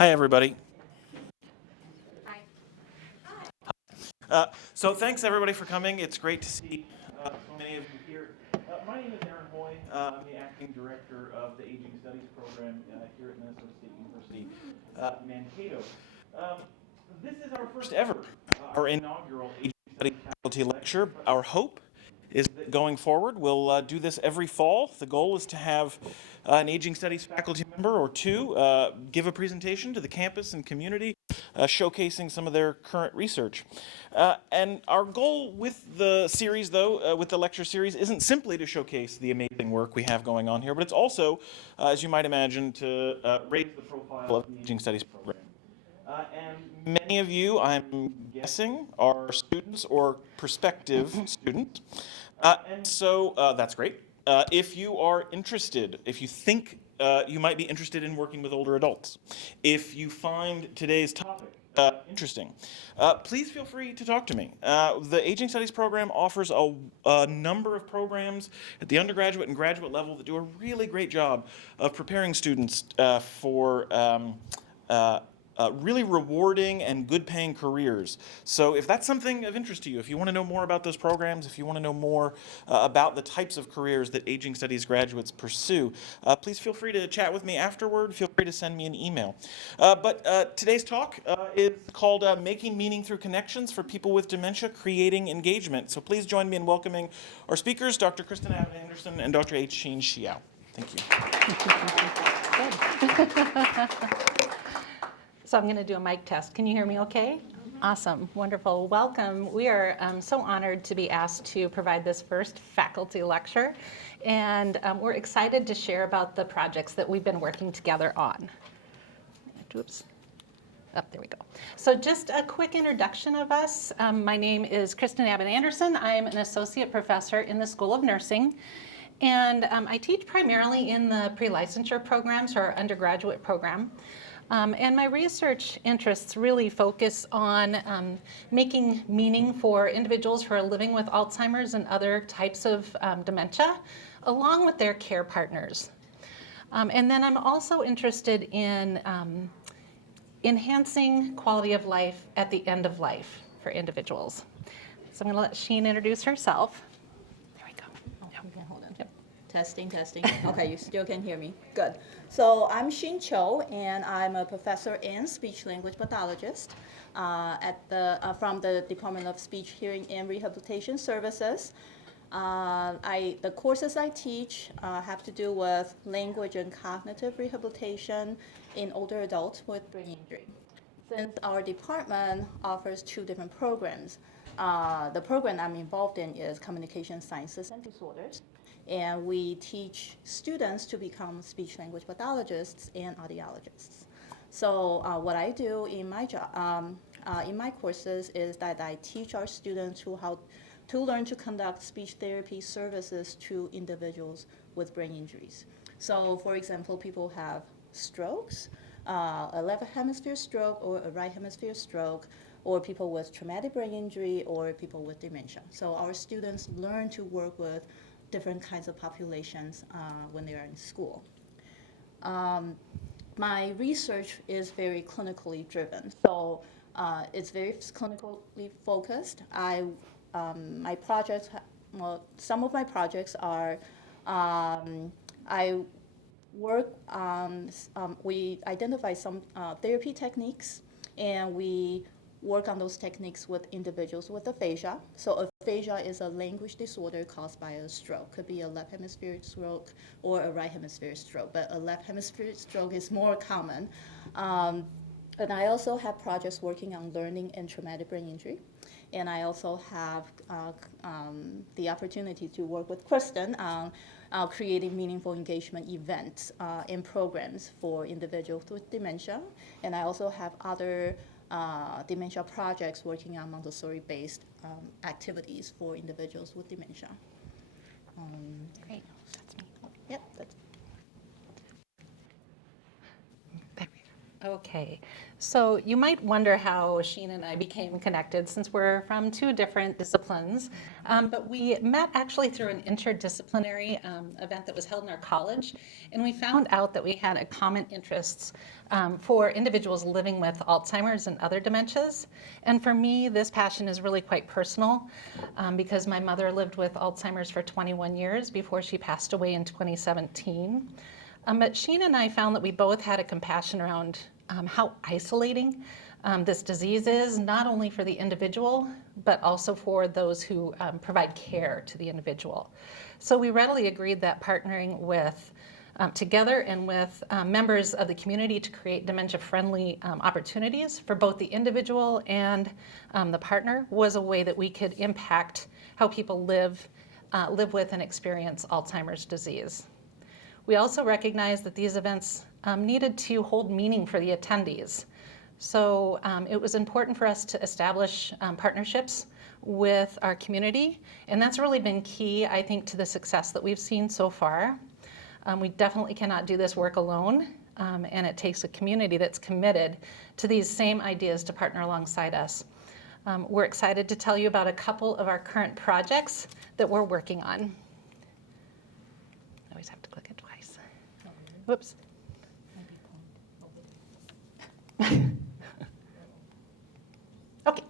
Hi, everybody. Hi. So thanks, everybody, for coming. It's great to see so many of you here. My name is Aaron Hoy. I'm the acting director of the Aging Studies program here at Minnesota State University, Mankato. This is our first ever, our inaugural Aging Studies faculty lecture. Our hope is that going forward, we'll do this every fall. The goal is to have an Aging Studies faculty member or two give a presentation to the campus and community, showcasing some of their current research. And our goal with the series, though, with the lecture series, isn't simply to showcase the amazing work we have going on here, but it's also, as you might imagine, to raise the profile of the Aging Studies program. And many of you, I'm guessing, are students or prospective students. And so that's great. If you are interested, if you think you might be interested in working with older adults, if you find today's topic interesting, please feel free to talk to me. The Aging Studies program offers a number of programs at the undergraduate and graduate level that do a really great job of preparing students for really rewarding and good-paying careers. So if that's something of interest to you, if you want to know more about those programs, if you want to know more about the types of careers that Aging Studies graduates pursue, please feel free to chat with me afterward. Feel free to send me an email. But today's talk is called Making Meaning Through Connections for People with Dementia, Creating Engagement. So please join me in welcoming our speakers, Dr. Kristen Abbott-Anderson and Dr. H. Sheen Xiao. Thank you. So I'm going to do a mic test. Can you hear me okay? Awesome. Wonderful. Welcome. We are so honored to be asked to provide this first faculty lecture. And we're excited to share about the projects that we've been working together on. Oops. Oh, there we go. So just a quick introduction of us. My name is Kristen Abbott-Anderson. I am an associate professor in the School of Nursing. And I teach primarily in the pre-licensure programs or undergraduate program. And my research interests really focus on making meaning for individuals who are living with Alzheimer's and other types of dementia, along with their care partners. And then I'm also interested in enhancing quality of life at the end of life for individuals. So I'm going to let Sheen introduce herself. There we go. Okay, hold on. Yep. Testing. Okay, you still can hear me. Good. So I'm Sheen Cho, and I'm a professor and speech-language pathologist from the Department of Speech, Hearing, and Rehabilitation Services. The courses I teach have to do with language and cognitive rehabilitation in older adults with brain injury. Since our department offers two different programs, the program I'm involved in is Communication Sciences and Disorders, and we teach students to become speech-language pathologists and audiologists. So what I do in my job, in my courses, is that I teach our students how to learn to conduct speech therapy services to individuals with brain injuries. So, for example, people have strokes, a left hemisphere stroke or a right hemisphere stroke, or people with traumatic brain injury, or people with dementia. So our students learn to work with different kinds of populations when they are in school. My research is very clinically driven, so it's very clinically focused. My projects, well, some of my projects are, I work on, we identify some therapy techniques, and we work on those techniques with individuals with aphasia. So aphasia is a language disorder caused by a stroke. Could be a left hemisphere stroke or a right hemisphere stroke, but a left hemisphere stroke is more common. And I also have projects working on learning and traumatic brain injury. And I also have the opportunity to work with Kristen on creating meaningful engagement events and programs for individuals with dementia. And I also have other dementia projects working on Montessori-based activities for individuals with dementia. Great. That's me. Yep, that's Okay, So you might wonder how Sheen and I became connected since we're from two different disciplines, but we met actually through an interdisciplinary event that was held in our college, and we found out that we had a common interests for individuals living with Alzheimer's and other dementias. And for me, this passion is really quite personal because my mother lived with Alzheimer's for 21 years before she passed away in 2017. But Sheen and I found that we both had a compassion around how isolating this disease is, not only for the individual, but also for those who provide care to the individual. So we readily agreed that partnering with together and with members of the community to create dementia-friendly opportunities for both the individual and the partner was a way that we could impact how people live with and experience Alzheimer's disease. We also recognized that these events needed to hold meaning for the attendees. So it was important for us to establish partnerships with our community, and that's really been key, I think, to the success that we've seen so far. We definitely cannot do this work alone, and it takes a community that's committed to these same ideas to partner alongside us. We're excited to tell you about a couple of our current projects that we're working on. I always have to click it twice. Whoops. Okay.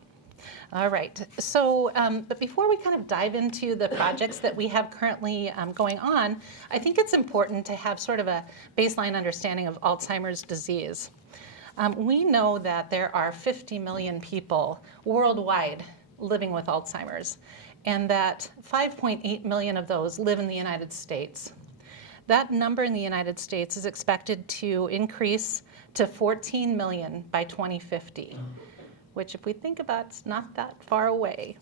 All right. So, but before we kind of dive into the projects that we have currently going on, I think it's important to have sort of a baseline understanding of Alzheimer's disease. We know that there are 50 million people worldwide living with Alzheimer's, and that 5.8 million of those live in the United States. That number in the United States is expected to increase to 14 million by 2050, which if we think about, it's not that far away.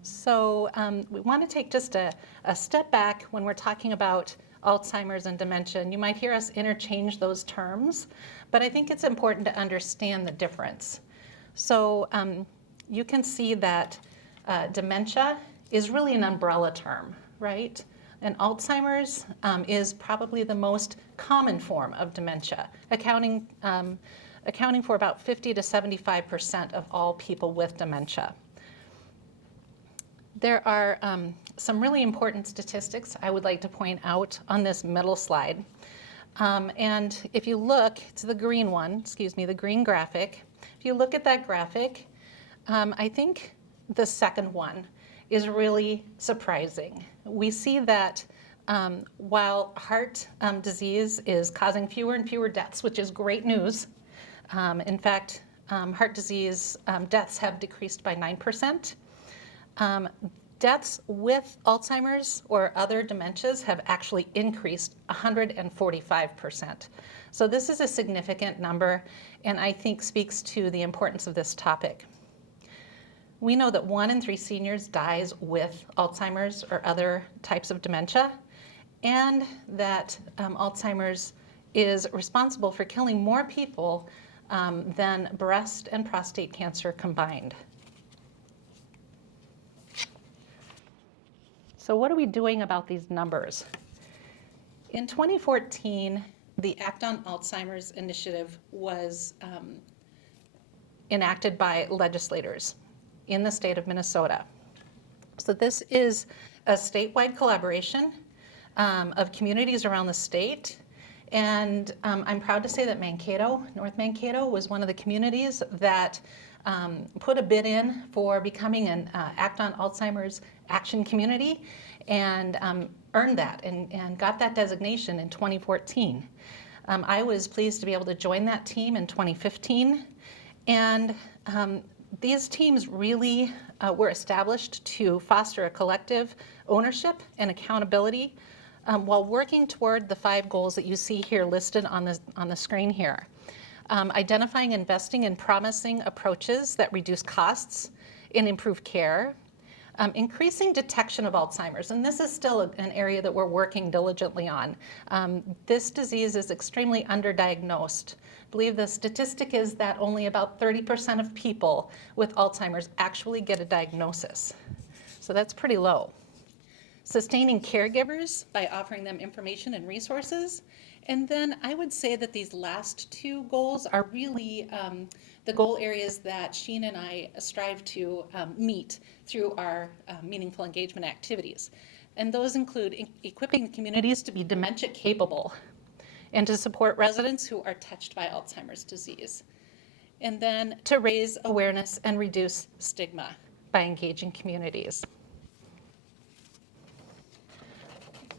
So we want to take just a step back when we're talking about Alzheimer's and dementia, and you might hear us interchange those terms, but I think it's important to understand the difference. So you can see that dementia is really an umbrella term, right? And Alzheimer's is probably the most common form of dementia, accounting for about 50 to 75% of all people with dementia. There are some really important statistics I would like to point out on this middle slide. And if you look, it's the green one, the green graphic. If you look at that graphic, I think the second one is really surprising. We see that while heart disease is causing fewer and fewer deaths, which is great news. In fact, heart disease deaths have decreased by 9%. Deaths with Alzheimer's or other dementias have actually increased 145%. So this is a significant number, and I think speaks to the importance of this topic. We know that 1 in 3 seniors dies with Alzheimer's or other types of dementia, and that Alzheimer's is responsible for killing more people than breast and prostate cancer combined. So what are we doing about these numbers? In 2014, the Act on Alzheimer's Initiative was enacted by legislators in the state of Minnesota. So this is a statewide collaboration of communities around the state. And I'm proud to say that Mankato, North Mankato, was one of the communities that put a bid in for becoming an Act on Alzheimer's Action Community and earned that and got that designation in 2014. I was pleased to be able to join that team in 2015. And these teams really were established to foster a collective ownership and accountability while working toward the 5 goals that you see here listed on the screen here. Identifying, investing in promising approaches that reduce costs and improve care. Increasing detection of Alzheimer's, and this is still an area that we're working diligently on. This disease is extremely underdiagnosed. I believe the statistic is that only about 30% of people with Alzheimer's actually get a diagnosis. So that's pretty low. sustaining caregivers by offering them information and resources. And then I would say that these last two goals are really the goal areas that Sheen and I strive to meet through our meaningful engagement activities. And those include equipping communities to be dementia capable and to support residents who are touched by Alzheimer's disease. And then to raise awareness and reduce stigma by engaging communities.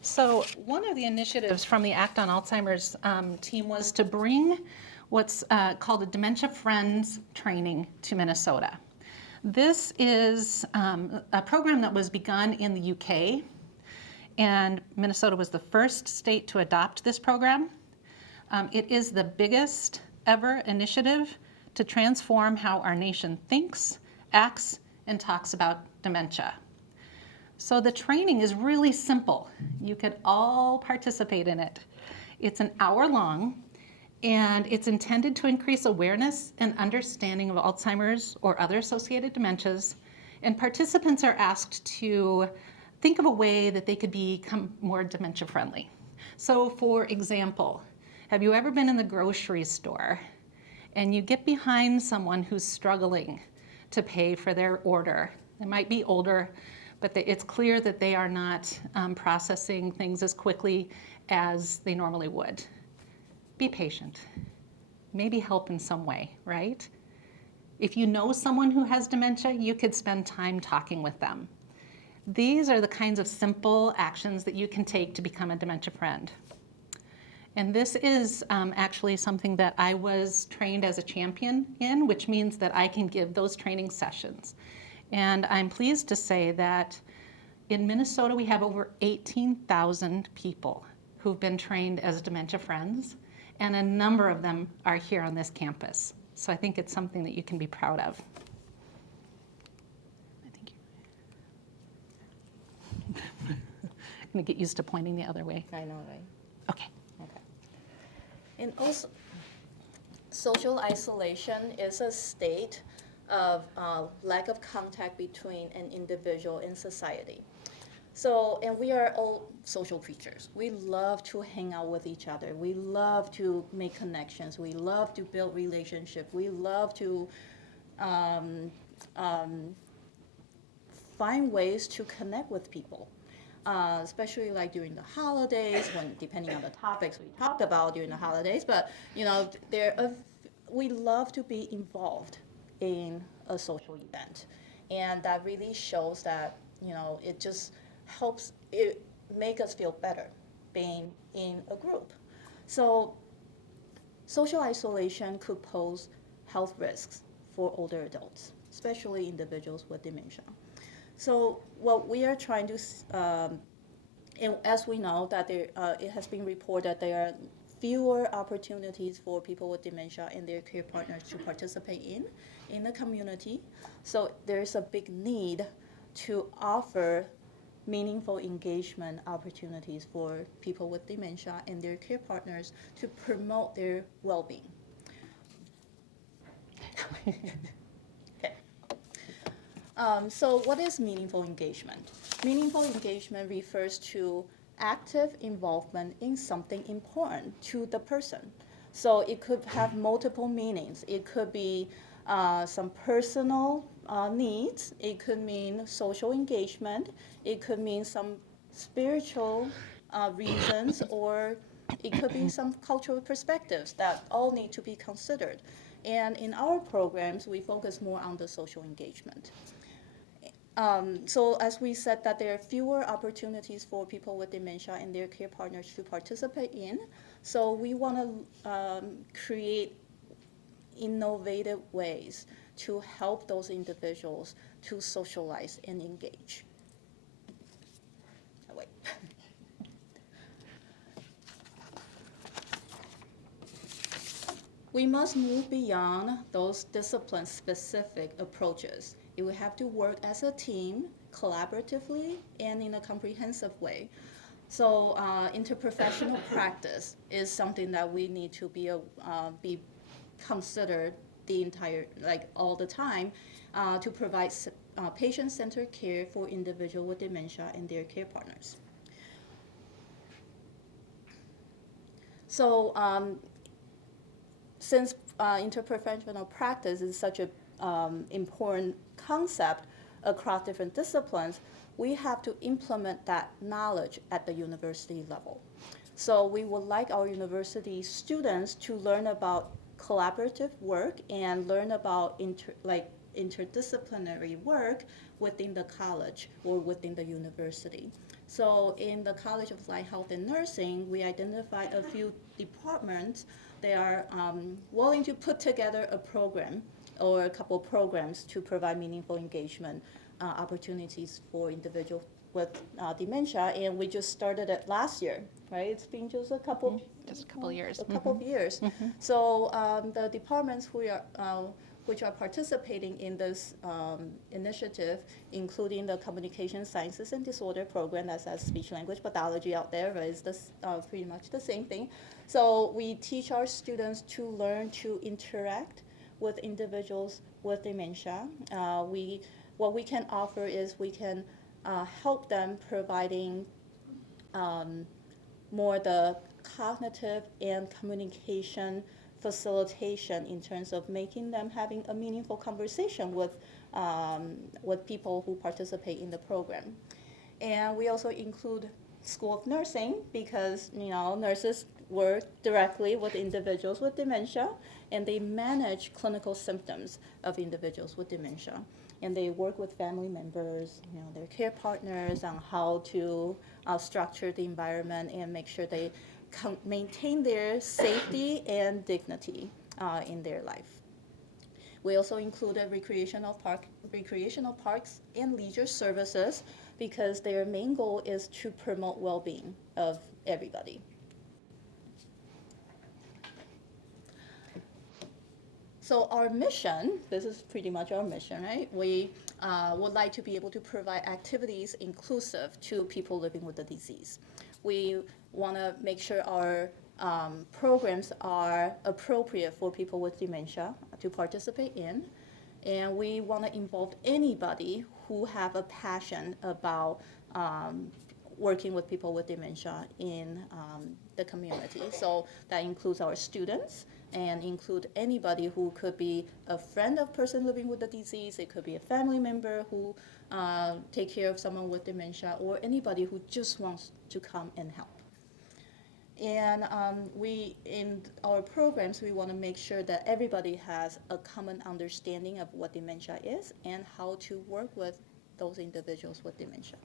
So one of the initiatives from the Act on Alzheimer's team was to bring what's called a Dementia Friends training to Minnesota. This is a program that was begun in the UK, and Minnesota was the first state to adopt this program. It is the biggest ever initiative to transform how our nation thinks, acts, and talks about dementia. So the training is really simple. You could all participate in it. It's an hour long, and it's intended to increase awareness and understanding of Alzheimer's or other associated dementias. And participants are asked to think of a way that they could become more dementia friendly. So for example, have you ever been in the grocery store and you get behind someone who's struggling to pay for their order? They might be older, but it's clear that they are not processing things as quickly as they normally would. Be patient. Maybe help in some way, right? If you know someone who has dementia, you could spend time talking with them. These are the kinds of simple actions that you can take to become a dementia friend. And this is actually something that I was trained as a champion in, which means that I can give those training sessions. And I'm pleased to say that in Minnesota, we have over 18,000 people who've been trained as dementia friends, and a number of them are here on this campus. So I think it's something that you can be proud of. I think I'm gonna get used to pointing the other way. I know, right? Okay. Okay. And also, social isolation is a state of lack of contact between an individual and society. So, and we are all social creatures. We love to hang out with each other. We love to make connections. We love to build relationships. We love to find ways to connect with people. Especially like during the holidays, when depending on the topics we talked about during the holidays, but you know, we love to be involved in a social event, and that really shows that, you know, it just helps it make us feel better being in a group. So social isolation could pose health risks for older adults, especially individuals with dementia. So what we are trying to, and as we know that there, it has been reported there are fewer opportunities for people with dementia and their care partners to participate in the community. So there's a big need to offer meaningful engagement opportunities for people with dementia and their care partners to promote their well-being. Okay. So what is meaningful engagement? Meaningful engagement refers to active involvement in something important to the person. So it could have multiple meanings. It could be some personal needs. It could mean social engagement. It could mean some spiritual reasons, or it could be some cultural perspectives that all need to be considered. And in our programs, we focus more on the social engagement. So as we said that there are fewer opportunities for people with dementia and their care partners to participate in, so we want to create innovative ways to help those individuals to socialize and engage. Oh, wait. We must move beyond those discipline-specific approaches. It will have to work as a team, collaboratively, and in a comprehensive way. So interprofessional practice is something that we need to be considered the entire, like all the time, to provide patient-centered care for individuals with dementia and their care partners. So since interprofessional practice is such an important concept across different disciplines, we have to implement that knowledge at the university level. So we would like our university students to learn about collaborative work and learn about interdisciplinary work within the college or within the university. So in the College of Life Health and Nursing, we identified a few departments that are willing to put together a program or a couple programs to provide meaningful engagement opportunities for individuals with dementia, and we just started it last year, right? It's been just a couple, years. A couple of years. So the departments which are participating in this initiative, including the Communication Sciences and Disorder program that says speech language pathology out there, but it's pretty much the same thing. So we teach our students to learn to interact with individuals with dementia. What we can offer is we can help them providing more the cognitive and communication facilitation in terms of making them having a meaningful conversation with people who participate in the program. And we also include School of Nursing because nurses work directly with individuals with dementia, and they manage clinical symptoms of individuals with dementia. And they work with family members, their care partners on how to structure the environment and make sure they maintain their safety and dignity in their life. We also included recreational parks and leisure services because their main goal is to promote well-being of everybody. So our mission, this is pretty much our mission, right? We would like to be able to provide activities inclusive to people living with the disease. We want to make sure our programs are appropriate for people with dementia to participate in. And we want to involve anybody who have a passion about working with people with dementia in the community. So that includes our students and include anybody who could be a friend of person living with the disease. It could be a family member who take care of someone with dementia, or anybody who just wants to come and help. And in our programs, we want to make sure that everybody has a common understanding of what dementia is and how to work with those individuals with dementia.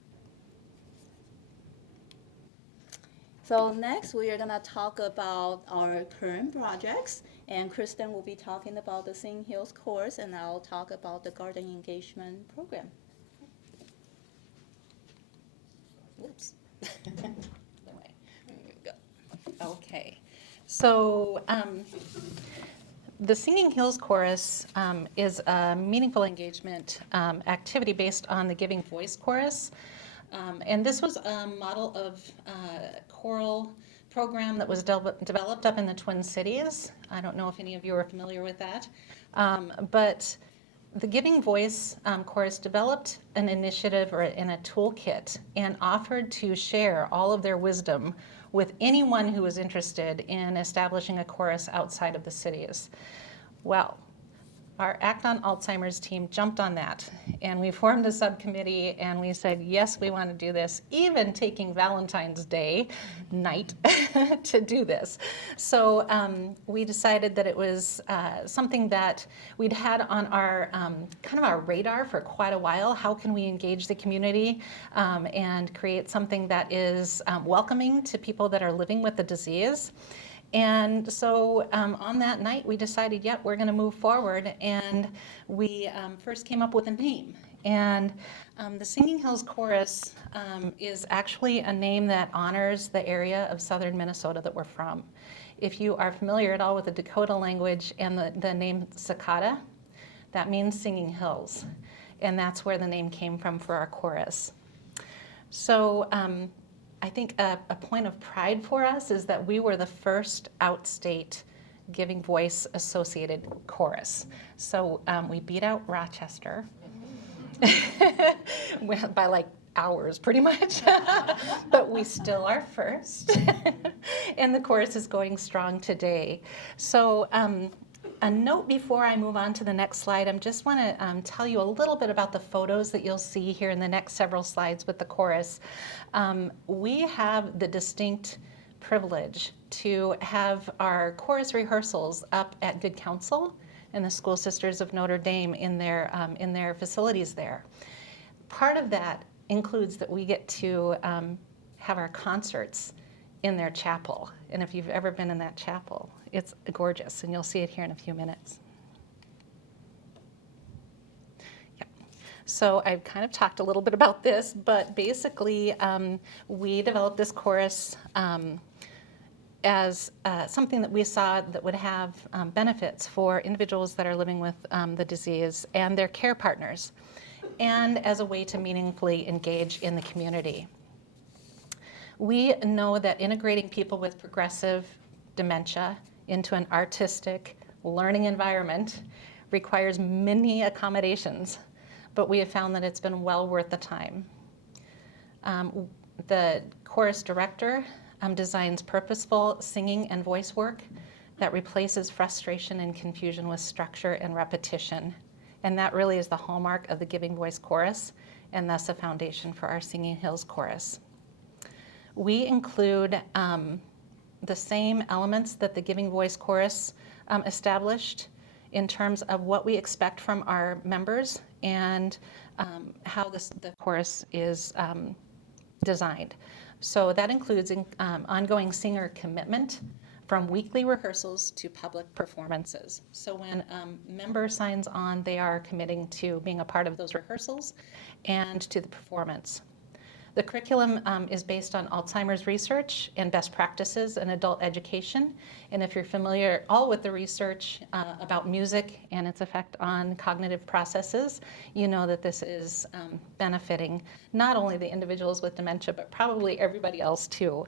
So next, we are going to talk about our current projects, and Kristen will be talking about the Singing Hills course, and I'll talk about the Garden Engagement program. Whoops. Okay, so the Singing Hills Chorus is a meaningful engagement activity based on the Giving Voice Chorus. And this was a model of choral program that was developed up in the Twin Cities. I don't know if any of you are familiar with that. But the Giving Voice Chorus developed an initiative and a toolkit and offered to share all of their wisdom with anyone who was interested in establishing a chorus outside of the cities. Well, our Act on Alzheimer's team jumped on that, and we formed a subcommittee, and we said, yes, we want to do this, even taking Valentine's Day night to do this. So we decided that it was something that we'd had on our kind of our radar for quite a while. How can we engage the community and create something that is welcoming to people that are living with the disease? And so on that night, we decided, yep, we're going to move forward. And we first came up with a name. And the Singing Hills Chorus is actually a name that honors the area of southern Minnesota that we're from. If you are familiar at all with the Dakota language and the name Cicada, that means singing hills. And that's where the name came from for our chorus. So I think a point of pride for us is that we were the first outstate Giving Voice associated chorus. So we beat out Rochester. By like hours, pretty much. But we still are first. And the chorus is going strong today. So a note before I move on to the next slide, I just want to tell you a little bit about the photos that you'll see here in the next several slides with the chorus. We have the distinct privilege to have our chorus rehearsals up at Good Counsel and the School Sisters of Notre Dame in their facilities there. Part of that includes that we get to have our concerts in their chapel. And if you've ever been in that chapel, it's gorgeous, and you'll see it here in a few minutes. Yep. So I've kind of talked a little bit about this, but basically we developed this chorus as something that we saw that would have benefits for individuals that are living with the disease and their care partners, and as a way to meaningfully engage in the community. We know that integrating people with progressive dementia into an artistic learning environment requires many accommodations, but we have found that it's been well worth the time. The chorus director designs purposeful singing and voice work that replaces frustration and confusion with structure and repetition. And that really is the hallmark of the Giving Voice Chorus, and thus a foundation for our Singing Hills Chorus. We include the same elements that the Giving Voice Chorus established in terms of what we expect from our members and how the chorus is designed. So that includes ongoing singer commitment from weekly rehearsals to public performances. So when a member signs on, they are committing to being a part of those rehearsals and to the performance. The curriculum is based on Alzheimer's research and best practices in adult education. And if you're familiar at all with the research about music and its effect on cognitive processes, you know that this is benefiting not only the individuals with dementia, but probably everybody else too.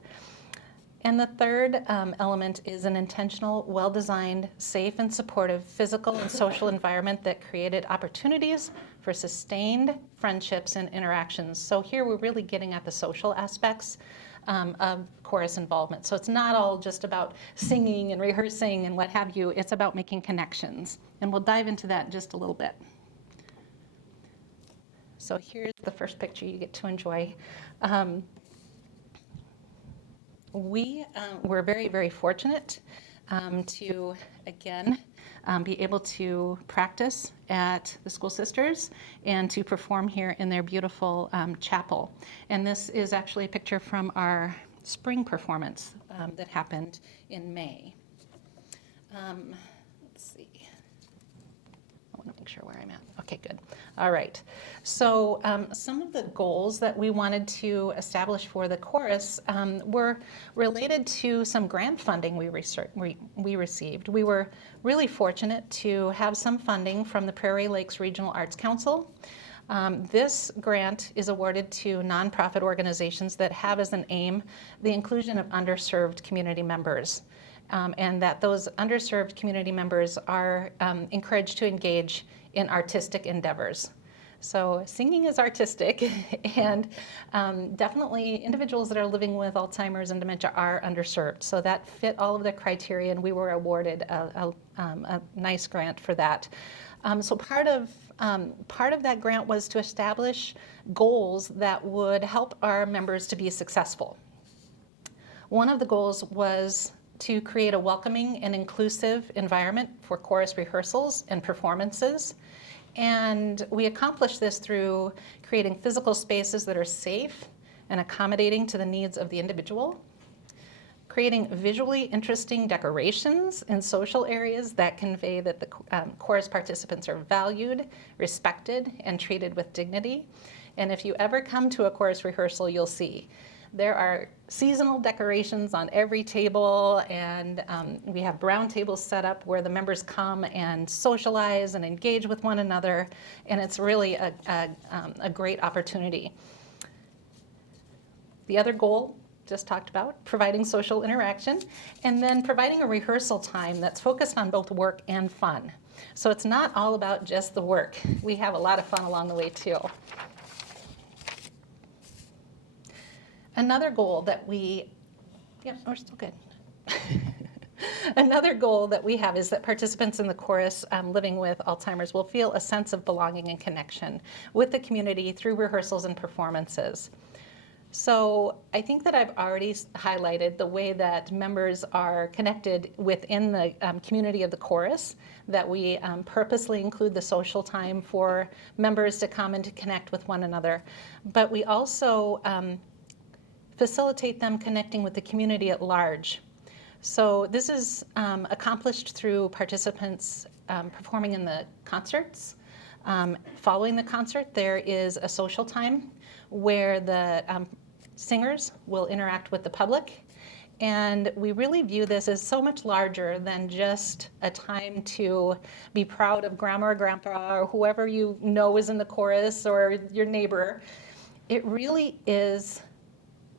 And the third element is an intentional, well-designed, safe and supportive physical and social environment that created opportunities for sustained friendships and interactions. So here we're really getting at the social aspects of chorus involvement. So it's not all just about singing and rehearsing and what have you, it's about making connections. And we'll dive into that in just a little bit. So here's the first picture you get to enjoy. We were very, very fortunate to, again, be able to practice at the School Sisters and to perform here in their beautiful chapel. And this is actually a picture from our spring performance that happened in May. Let's see. I want to make sure where I'm at. Okay, good. All right. So some of the goals that we wanted to establish for the chorus were related to some grant funding we received. We were really fortunate to have some funding from the Prairie Lakes Regional Arts Council. This grant is awarded to nonprofit organizations that have as an aim the inclusion of underserved community members. And that those underserved community members are encouraged to engage in artistic endeavors. So singing is artistic, and definitely individuals that are living with Alzheimer's and dementia are underserved. So that fit all of the criteria, and we were awarded a nice grant for that. So part of that grant was to establish goals that would help our members to be successful. One of the goals was to create a welcoming and inclusive environment for chorus rehearsals and performances. And we accomplished this through creating physical spaces that are safe and accommodating to the needs of the individual, creating visually interesting decorations in social areas that convey that the chorus participants are valued, respected, and treated with dignity. And if you ever come to a chorus rehearsal, you'll see there are seasonal decorations on every table, and we have brown tables set up where the members come and socialize and engage with one another, and it's really a great opportunity. The other goal, just talked about, providing social interaction, and then providing a rehearsal time that's focused on both work and fun. So it's not all about just the work. We have a lot of fun along the way too. Another goal that we, yep, we're still good. Another goal that we have is that participants in the chorus living with Alzheimer's will feel a sense of belonging and connection with the community through rehearsals and performances. So I think that I've already highlighted the way that members are connected within the community of the chorus, that we purposely include the social time for members to come and to connect with one another. But we also facilitate them connecting with the community at large. So this is accomplished through participants performing in the concerts. Following the concert, there is a social time where the singers will interact with the public. And we really view this as so much larger than just a time to be proud of grandma or grandpa or whoever you know is in the chorus or your neighbor. It really is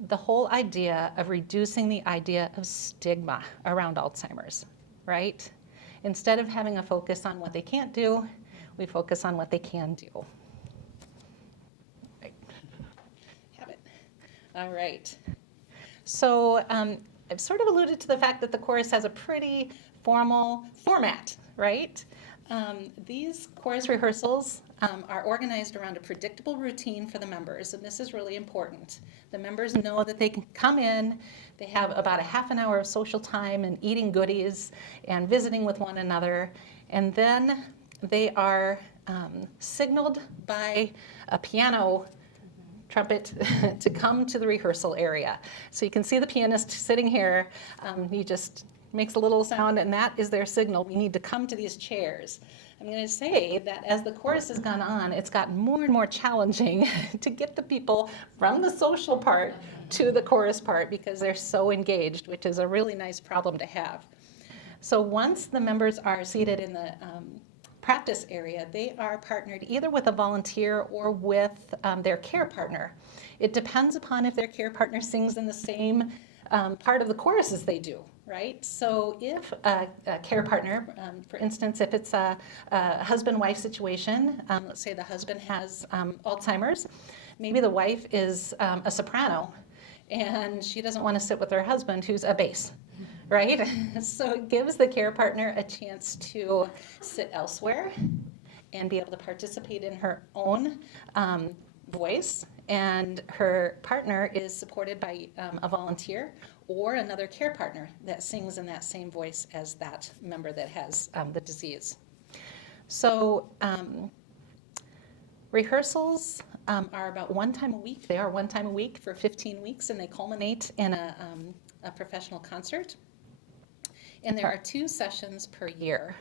the whole idea of reducing the idea of stigma around Alzheimer's, right? Instead of having a focus on what they can't do, we focus on what they can do. Right. Have it. All right. So I've sort of alluded to the fact that the chorus has a pretty formal format, right? These chorus rehearsals are organized around a predictable routine for the members, and this is really important. The members know that they can come in, they have about a half an hour of social time and eating goodies and visiting with one another, and then they are signaled by a piano trumpet to come to the rehearsal area. So you can see the pianist sitting here. He just makes a little sound, and that is their signal. We need to come to these chairs. I'm going to say that as the chorus has gone on, it's gotten more and more challenging to get the people from the social part to the chorus part because they're so engaged, which is a really nice problem to have. So once the members are seated in the practice area, they are partnered either with a volunteer or with their care partner. It depends upon if their care partner sings in the same part of the chorus as they do, right? So if a care partner, for instance, if it's a husband-wife situation, let's say the husband has Alzheimer's, maybe the wife is a soprano and she doesn't want to sit with her husband who's a bass. Right? So it gives the care partner a chance to sit elsewhere and be able to participate in her own voice. And her partner is supported by a volunteer or another care partner that sings in that same voice as that member that has the disease. So rehearsals are about one time a week. They are one time a week for 15 weeks, and they culminate in a professional concert. And there are 2 sessions per year.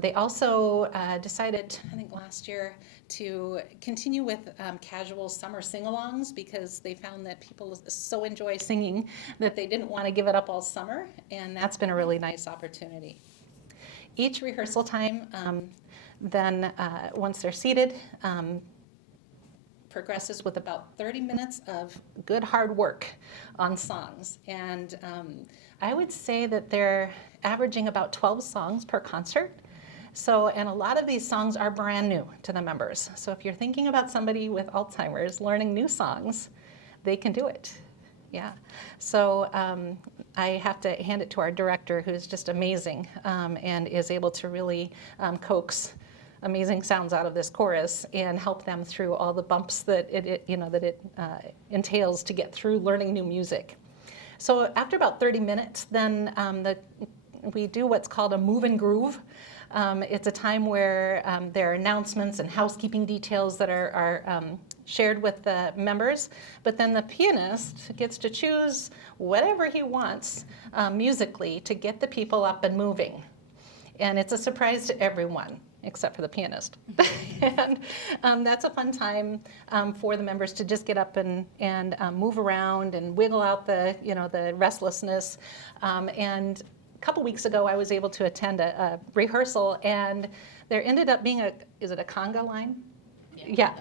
They also decided, I think last year, to continue with casual summer sing-alongs because they found that people so enjoy singing that they didn't want to give it up all summer, and that's been a really nice opportunity. Each rehearsal time, then once they're seated, progresses with about 30 minutes of good hard work on songs. And I would say that they're averaging about 12 songs per concert. So, and a lot of these songs are brand new to the members. So if you're thinking about somebody with Alzheimer's learning new songs, they can do it. Yeah. So I have to hand it to our director, who's just amazing and is able to really coax amazing sounds out of this chorus and help them through all the bumps that it entails to get through learning new music. So after about 30 minutes, then we do what's called a move and groove. It's a time where there are announcements and housekeeping details that are shared with the members, but then the pianist gets to choose whatever he wants musically to get the people up and moving. And it's a surprise to everyone, except for the pianist. And that's a fun time for the members to just get up and move around and wiggle out the restlessness. And a couple weeks ago, I was able to attend a rehearsal, and there ended up being is it a conga line? Yeah.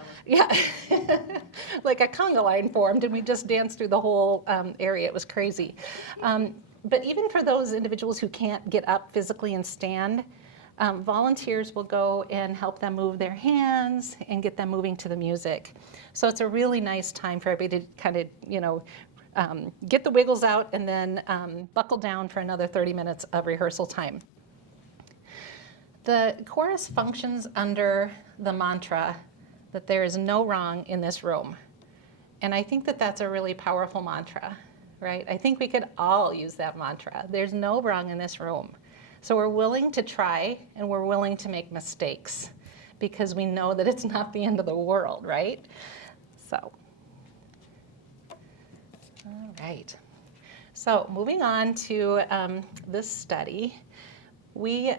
Like a conga line formed, and we just danced through the whole area. It was crazy. But even for those individuals who can't get up physically and stand, volunteers will go and help them move their hands and get them moving to the music. So it's a really nice time for everybody to kind of, get the wiggles out and then buckle down for another 30 minutes of rehearsal time. The chorus functions under the mantra that there is no wrong in this room. And I think that that's a really powerful mantra, right? I think we could all use that mantra. There's no wrong in this room. So we're willing to try and we're willing to make mistakes because we know that it's not the end of the world, right? So, all right. So moving on to this study, we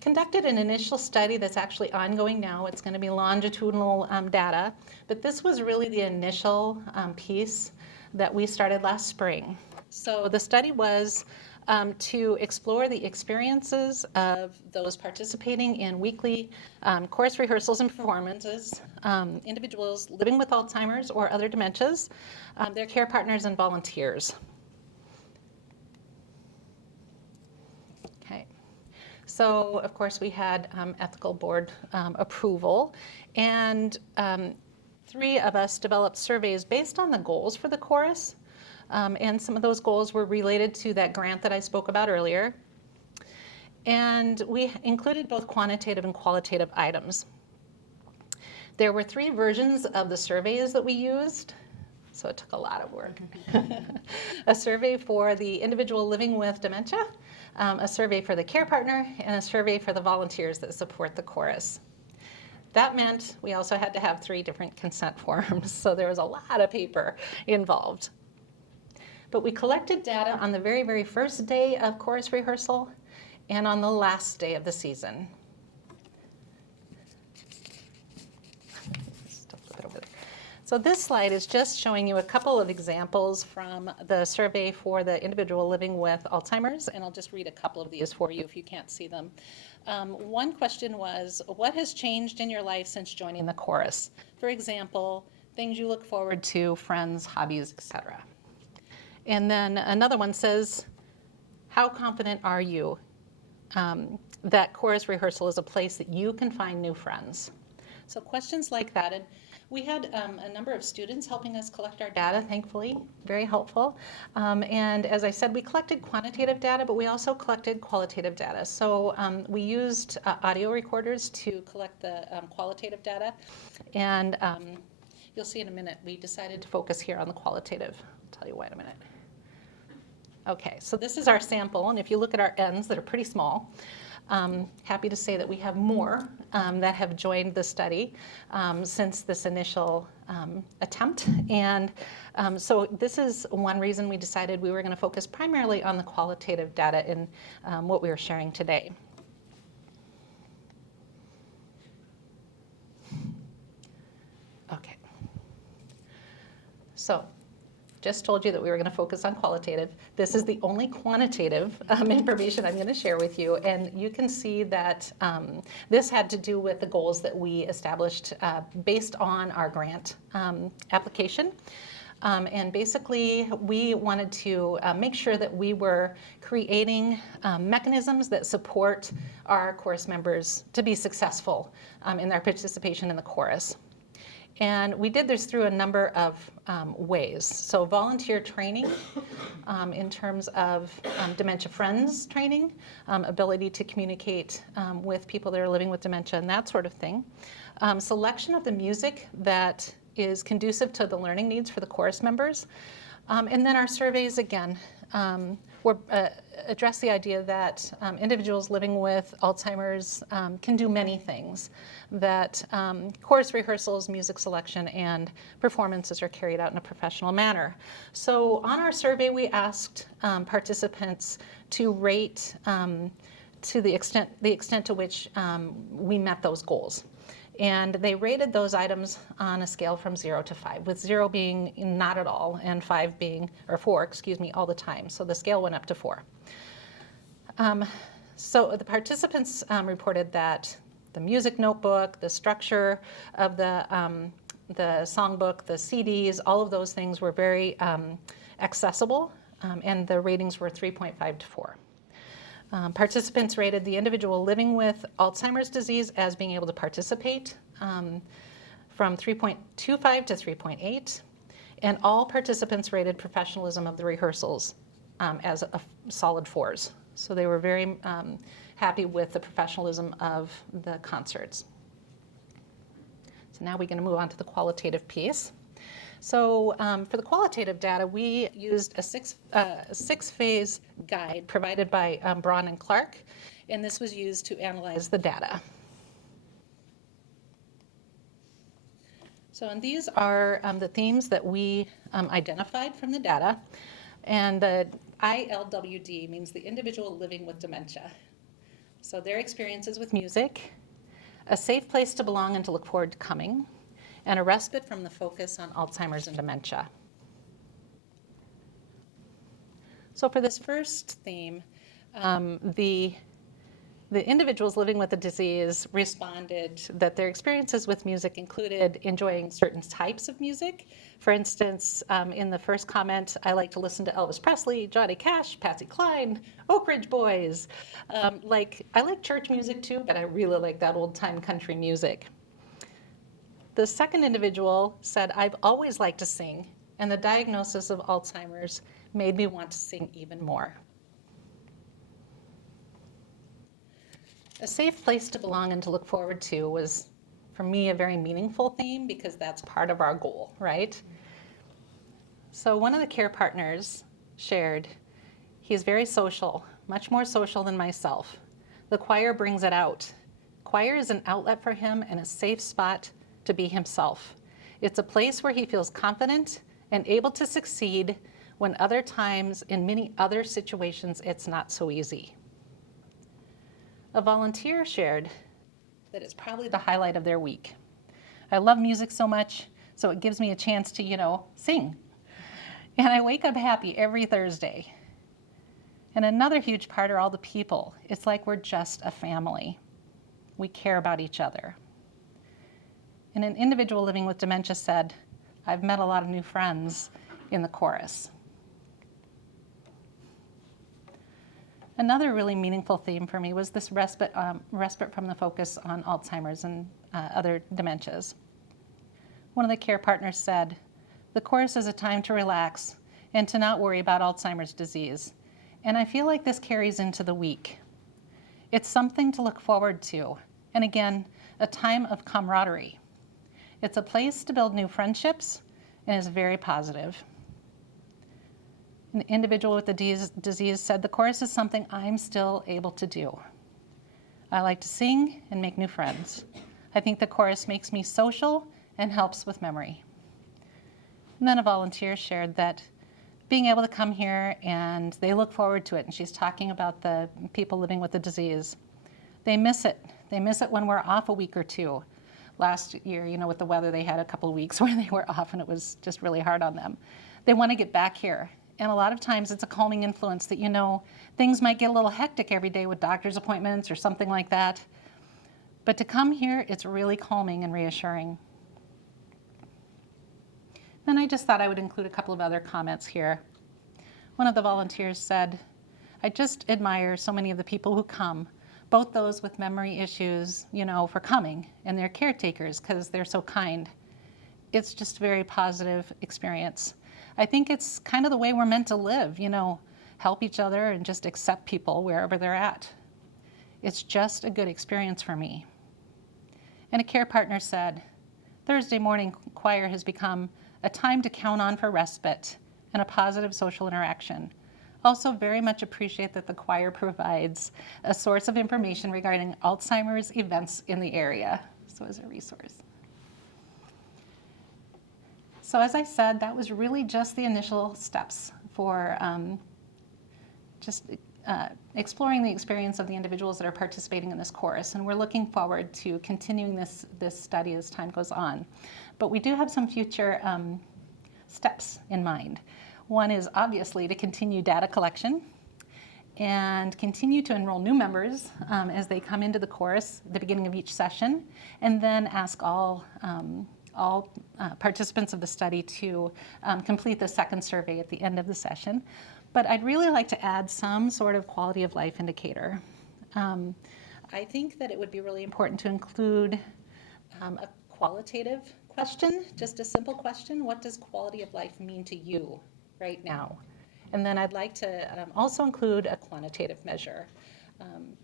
conducted an initial study that's actually ongoing now. It's going to be longitudinal data, but this was really the initial piece that we started last spring. So the study was to explore the experiences of those participating in weekly chorus rehearsals and performances, individuals living with Alzheimer's or other dementias, their care partners and volunteers. Okay. So, of course, we had ethical board approval, and 3 of us developed surveys based on the goals for the chorus, and some of those goals were related to that grant that I spoke about earlier. And we included both quantitative and qualitative items. There were 3 versions of the surveys that we used, so it took a lot of work. A survey for the individual living with dementia, a survey for the care partner, and a survey for the volunteers that support the chorus. That meant we also had to have 3 different consent forms, so there was a lot of paper involved. But we collected data on the very, very first day of chorus rehearsal and on the last day of the season. So this slide is just showing you a couple of examples from the survey for the individual living with Alzheimer's, and I'll just read a couple of these for you if you can't see them. One question was, what has changed in your life since joining the chorus? For example, things you look forward to, friends, hobbies, etc. And then another one says, how confident are you that chorus rehearsal is a place that you can find new friends? So questions like that. And we had a number of students helping us collect our data, thankfully, very helpful. And as I said, we collected quantitative data, but we also collected qualitative data. So we used audio recorders to collect the qualitative data. And you'll see in a minute, we decided to focus here on the qualitative. I'll tell you why in a minute. Okay, so this is our sample, and if you look at our ends that are pretty small, happy to say that we have more that have joined the study since this initial attempt. And so this is one reason we decided we were going to focus primarily on the qualitative data in what we are sharing today. Okay. So, just told you that we were going to focus on qualitative. This is the only quantitative information I'm going to share with you. And you can see that this had to do with the goals that we established based on our grant application. And basically, we wanted to make sure that we were creating mechanisms that support our chorus members to be successful in their participation in the chorus. And we did this through a number of ways. So volunteer training in terms of dementia friends training, ability to communicate with people that are living with dementia and that sort of thing. Selection of the music that is conducive to the learning needs for the chorus members. And then our surveys, again, address the idea that individuals living with Alzheimer's can do many things, that chorus rehearsals, music selection, and performances are carried out in a professional manner. So on our survey, we asked participants to rate to the extent to which we met those goals. And they rated those items on a scale from 0 to 5, with 0 being not at all and 4, all the time. So the scale went up to 4. So the participants reported that the music notebook, the structure of the songbook, the CDs, all of those things were very accessible, and the ratings were 3.5 to 4. Participants rated the individual living with Alzheimer's disease as being able to participate from 3.25 to 3.8, and all participants rated professionalism of the rehearsals as a solid 4s. So they were very happy with the professionalism of the concerts. So now we're going to move on to the qualitative piece. So for the qualitative data, we used a six-phase guide provided by Braun and Clark, and this was used to analyze the data. So and these are the themes that we identified from the data. And the ILWD means the individual living with dementia. So their experiences with music, a safe place to belong and to look forward to coming, and a respite from the focus on Alzheimer's and dementia. So for this first theme, the individuals living with the disease responded that their experiences with music included enjoying certain types of music. For instance, in the first comment, I like to listen to Elvis Presley, Johnny Cash, Patsy Cline, Oak Ridge Boys. I like church music too, but I really like that old-time country music. The second individual said, I've always liked to sing, and the diagnosis of Alzheimer's made me want to sing even more. A safe place to belong and to look forward to was, for me, a very meaningful theme because that's part of our goal, right? So one of the care partners shared, he is very social, much more social than myself. The choir brings it out. Choir is an outlet for him and a safe spot to be himself. It's a place where he feels confident and able to succeed when other times, in many other situations, it's not so easy. A volunteer shared that it's probably the highlight of their week. I love music so much, so it gives me a chance to, sing. And I wake up happy every Thursday. And another huge part are all the people. It's like we're just a family. We care about each other. And an individual living with dementia said, I've met a lot of new friends in the chorus. Another really meaningful theme for me was this respite from the focus on Alzheimer's and other dementias. One of the care partners said, the chorus is a time to relax and to not worry about Alzheimer's disease. And I feel like this carries into the week. It's something to look forward to. And again, a time of camaraderie. It's a place to build new friendships and is very positive. An individual with the disease said, the chorus is something I'm still able to do. I like to sing and make new friends. I think the chorus makes me social and helps with memory. And then a volunteer shared that being able to come here and they look forward to it, and she's talking about the people living with the disease. They miss it. They miss it when we're off a week or two. Last year, with the weather, they had a couple of weeks where they were off and it was just really hard on them. They want to get back here. And a lot of times it's a calming influence that, things might get a little hectic every day with doctor's appointments or something like that. But to come here, it's really calming and reassuring. Then I just thought I would include a couple of other comments here. One of the volunteers said, I just admire so many of the people who come, both those with memory issues, for coming, and their caretakers because they're so kind. It's just a very positive experience. I think it's kind of the way we're meant to live, help each other and just accept people wherever they're at. It's just a good experience for me. And a care partner said, Thursday morning choir has become a time to count on for respite and a positive social interaction. Also very much appreciate that the choir provides a source of information regarding Alzheimer's events in the area, so as a resource. So as I said, that was really just the initial steps for exploring the experience of the individuals that are participating in this course. And we're looking forward to continuing this study as time goes on. But we do have some future steps in mind. One is obviously to continue data collection and continue to enroll new members as they come into the course at the beginning of each session, and then ask all all participants of the study to complete the second survey at the end of the session. But I'd really like to add some sort of quality of life indicator. I think that it would be really important to include a qualitative question, just a simple question. What does quality of life mean to you right now? And then I'd like to also include a quantitative measure,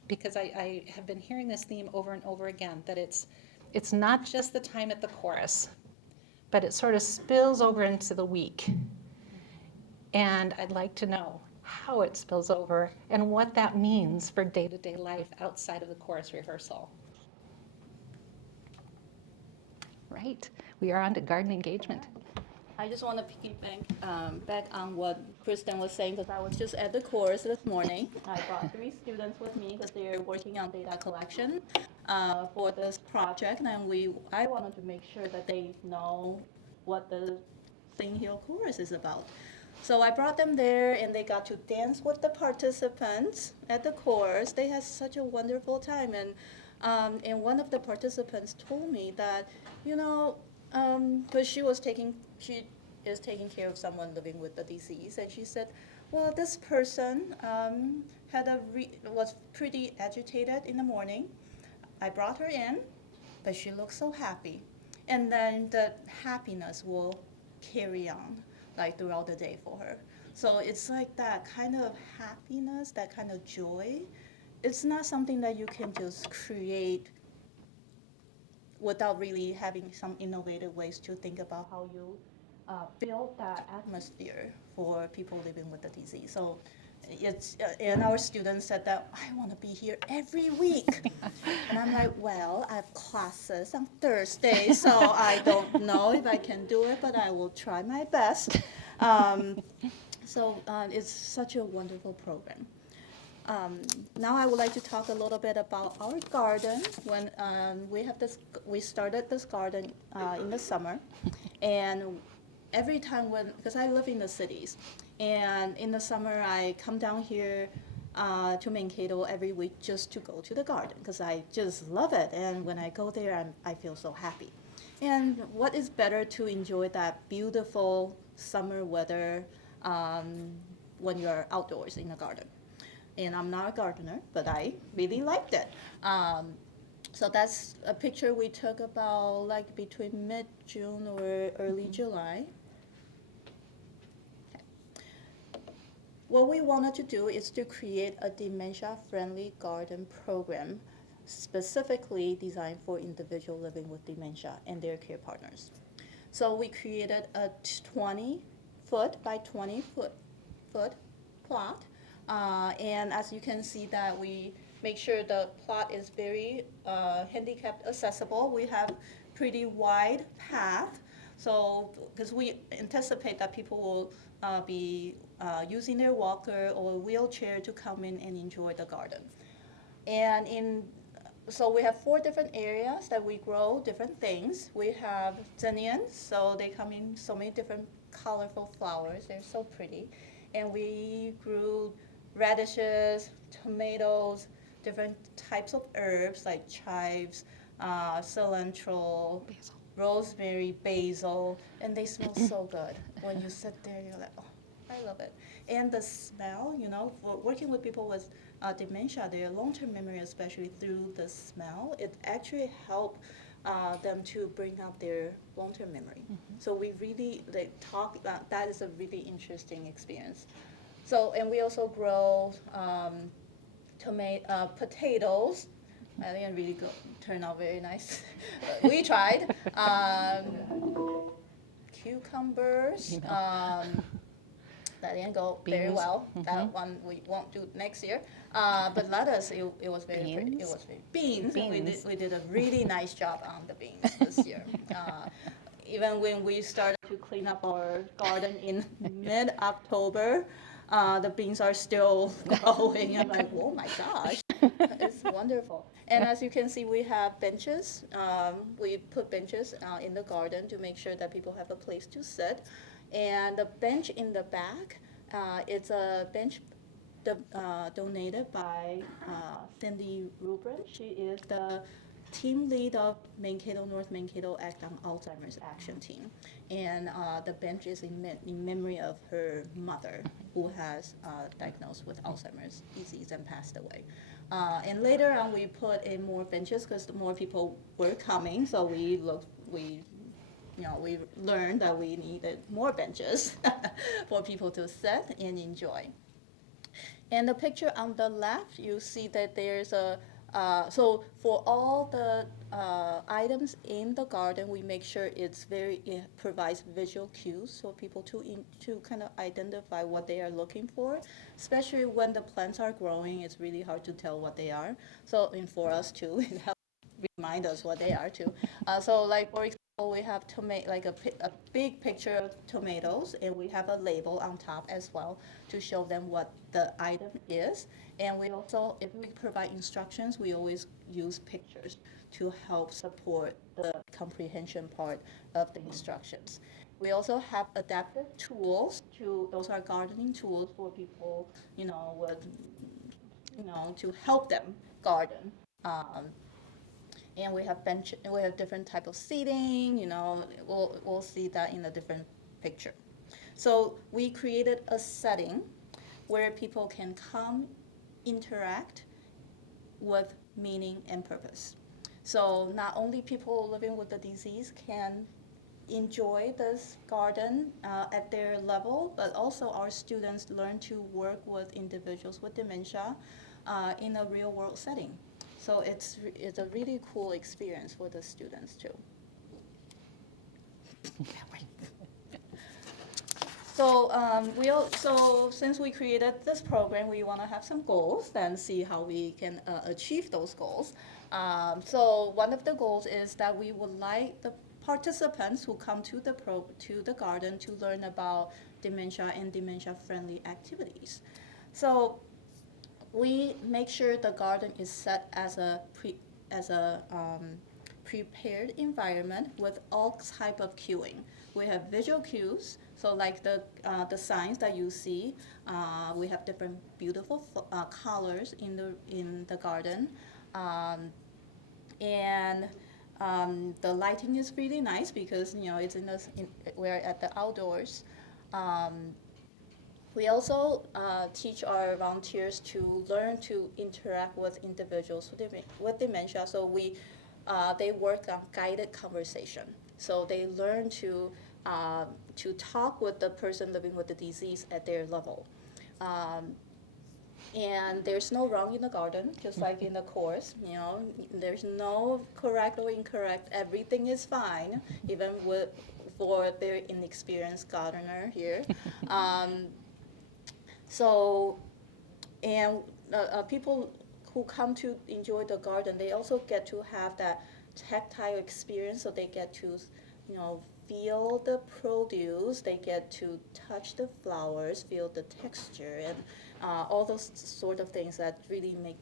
because I have been hearing this theme over and over again, that it's not just the time at the chorus, but it sort of spills over into the week. And I'd like to know how it spills over and what that means for day-to-day life outside of the chorus rehearsal. Right, we are on to garden engagement. I just want to piggyback back on what Kristen was saying, because I was just at the course this morning. I brought 3 students with me because they're working on data collection for this project, and I wanted to make sure that they know what the Sing Hill Chorus is about. So I brought them there, and they got to dance with the participants at the chorus. They had such a wonderful time, and one of the participants told me that, because she is taking care of someone living with the disease, and she said, well, this person was pretty agitated in the morning. I brought her in, but she looked so happy. And then the happiness will carry on, like throughout the day for her. So it's like that kind of happiness, that kind of joy. It's not something that you can just create without really having some innovative ways to think about how you build that atmosphere for people living with the disease. So and our students said that, I want to be here every week. And I'm like, well, I have classes on Thursday, so I don't know if I can do it, but I will try my best. So it's such a wonderful program. Now I would like to talk a little bit about our garden. When we started this garden in the summer, and every time because I live in the cities, and in the summer I come down here to Mankato every week just to go to the garden, because I just love it, and when I go there I feel so happy. And what is better to enjoy that beautiful summer weather when you're outdoors in the garden? And I'm not a gardener, but I really liked it. So that's a picture we took about like between mid-June or early July. Okay. What we wanted to do is to create a dementia-friendly garden program specifically designed for individuals living with dementia and their care partners. So we created a 20-foot by 20-foot plot. And as you can see that we make sure the plot is very handicapped accessible. We have pretty wide path, so because we anticipate that people will be using their walker or wheelchair to come in and enjoy the garden. And so we have 4 different areas that we grow different things. We have zinnias, so they come in so many different colorful flowers. They're so pretty. And we grew radishes, tomatoes, different types of herbs like chives, cilantro, basil, rosemary, basil, and they smell so good. When you sit there, you're like, oh, I love it. And the smell, for working with people with dementia, their long-term memory, especially through the smell, it actually helped them to bring up their long-term memory. Mm-hmm. So we really talk about that is a really interesting experience. So, and we also grow potatoes. I didn't really turn out very nice. We tried. Cucumbers. That didn't go very well. Mm-hmm. That one we won't do next year. But lettuce, it was very pretty. It was very beans. We did a really nice job on the beans this year. Even when we started to clean up our garden in mid-October, the beans are still growing. I'm like, oh my gosh, it's wonderful. And as you can see, we have benches. We put benches in the garden to make sure that people have a place to sit. And the bench in the back, it's a bench donated by Cindy Rubrin. She is the team lead of Mankato, North Mankato Act on Alzheimer's Action Team. And the bench is in memory of her mother, who has diagnosed with Alzheimer's disease and passed away. And later on, we put in more benches because more people were coming, so we learned that we needed more benches for people to sit and enjoy. And the picture on the left, you see that there's so for all the items in the garden, we make sure it provides visual cues for people to kind of identify what they are looking for. Especially when the plants are growing, it's really hard to tell what they are. So, and for us too, it helps remind us what they are too. So like, for example, we have a big picture of tomatoes, and we have a label on top as well to show them what the item is. And we also, if we provide instructions, we always use pictures to help support the comprehension part of the instructions. We also have adaptive tools those are gardening tools for people, to help them garden. And we have different type of seating, we'll see that in a different picture. So we created a setting where people can come, interact with meaning and purpose. So not only people living with the disease can enjoy this garden at their level, but also our students learn to work with individuals with dementia in a real world setting. So it's a really cool experience for the students too. So since we created this program, we want to have some goals and see how we can achieve those goals. So one of the goals is that we would like the participants who come to the garden to learn about dementia and dementia-friendly activities. So we make sure the garden is set as a prepared environment with all type of cueing. We have visual cues, so like the signs that you see. We have different beautiful colors in the garden, and the lighting is really nice because it's we're at the outdoors. We also teach our volunteers to learn to interact with individuals with dementia. So they work on guided conversation. So they learn to talk with the person living with the disease at their level. And there's no wrong in the garden, just like in the course. There's no correct or incorrect. Everything is fine, even for a very inexperienced gardener here. So, and people who come to enjoy the garden, they also get to have that tactile experience. So they get to, feel the produce. They get to touch the flowers, feel the texture, and all those sort of things that really make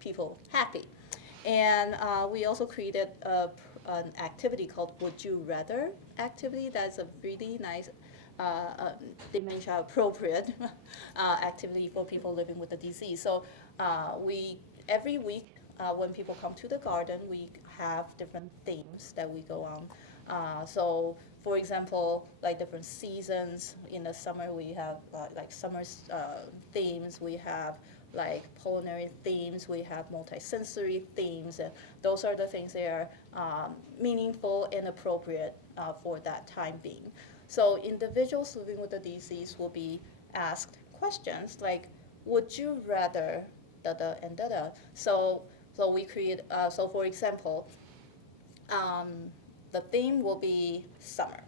people happy. And we also created an activity called Would You Rather activity. That's a really nice dementia appropriate activity for people living with the disease. So every week when people come to the garden, we have different themes that we go on. So for example, like different seasons. In the summer we have like summer themes. We have like culinary themes. We have multisensory themes. Those are the things that are meaningful and appropriate for that time being. So individuals living with the disease will be asked questions like, would you rather da-da and da-da? So we create, so for example, the theme will be summer.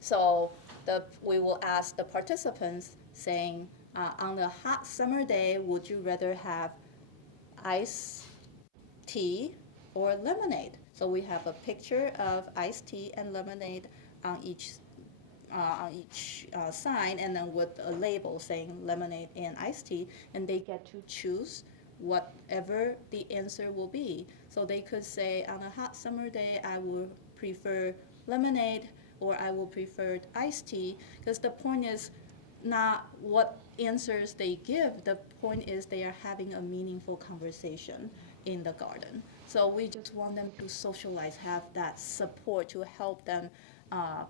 So we will ask the participants saying, on a hot summer day, would you rather have iced tea or lemonade? So we have a picture of iced tea and lemonade on each sign, and then with a label saying lemonade and iced tea, and they get to choose whatever the answer will be. So they could say, on a hot summer day, I would prefer lemonade, or I will prefer iced tea, because the point is not what answers they give. The point is they are having a meaningful conversation in the garden. So we just want them to socialize, have that support to help them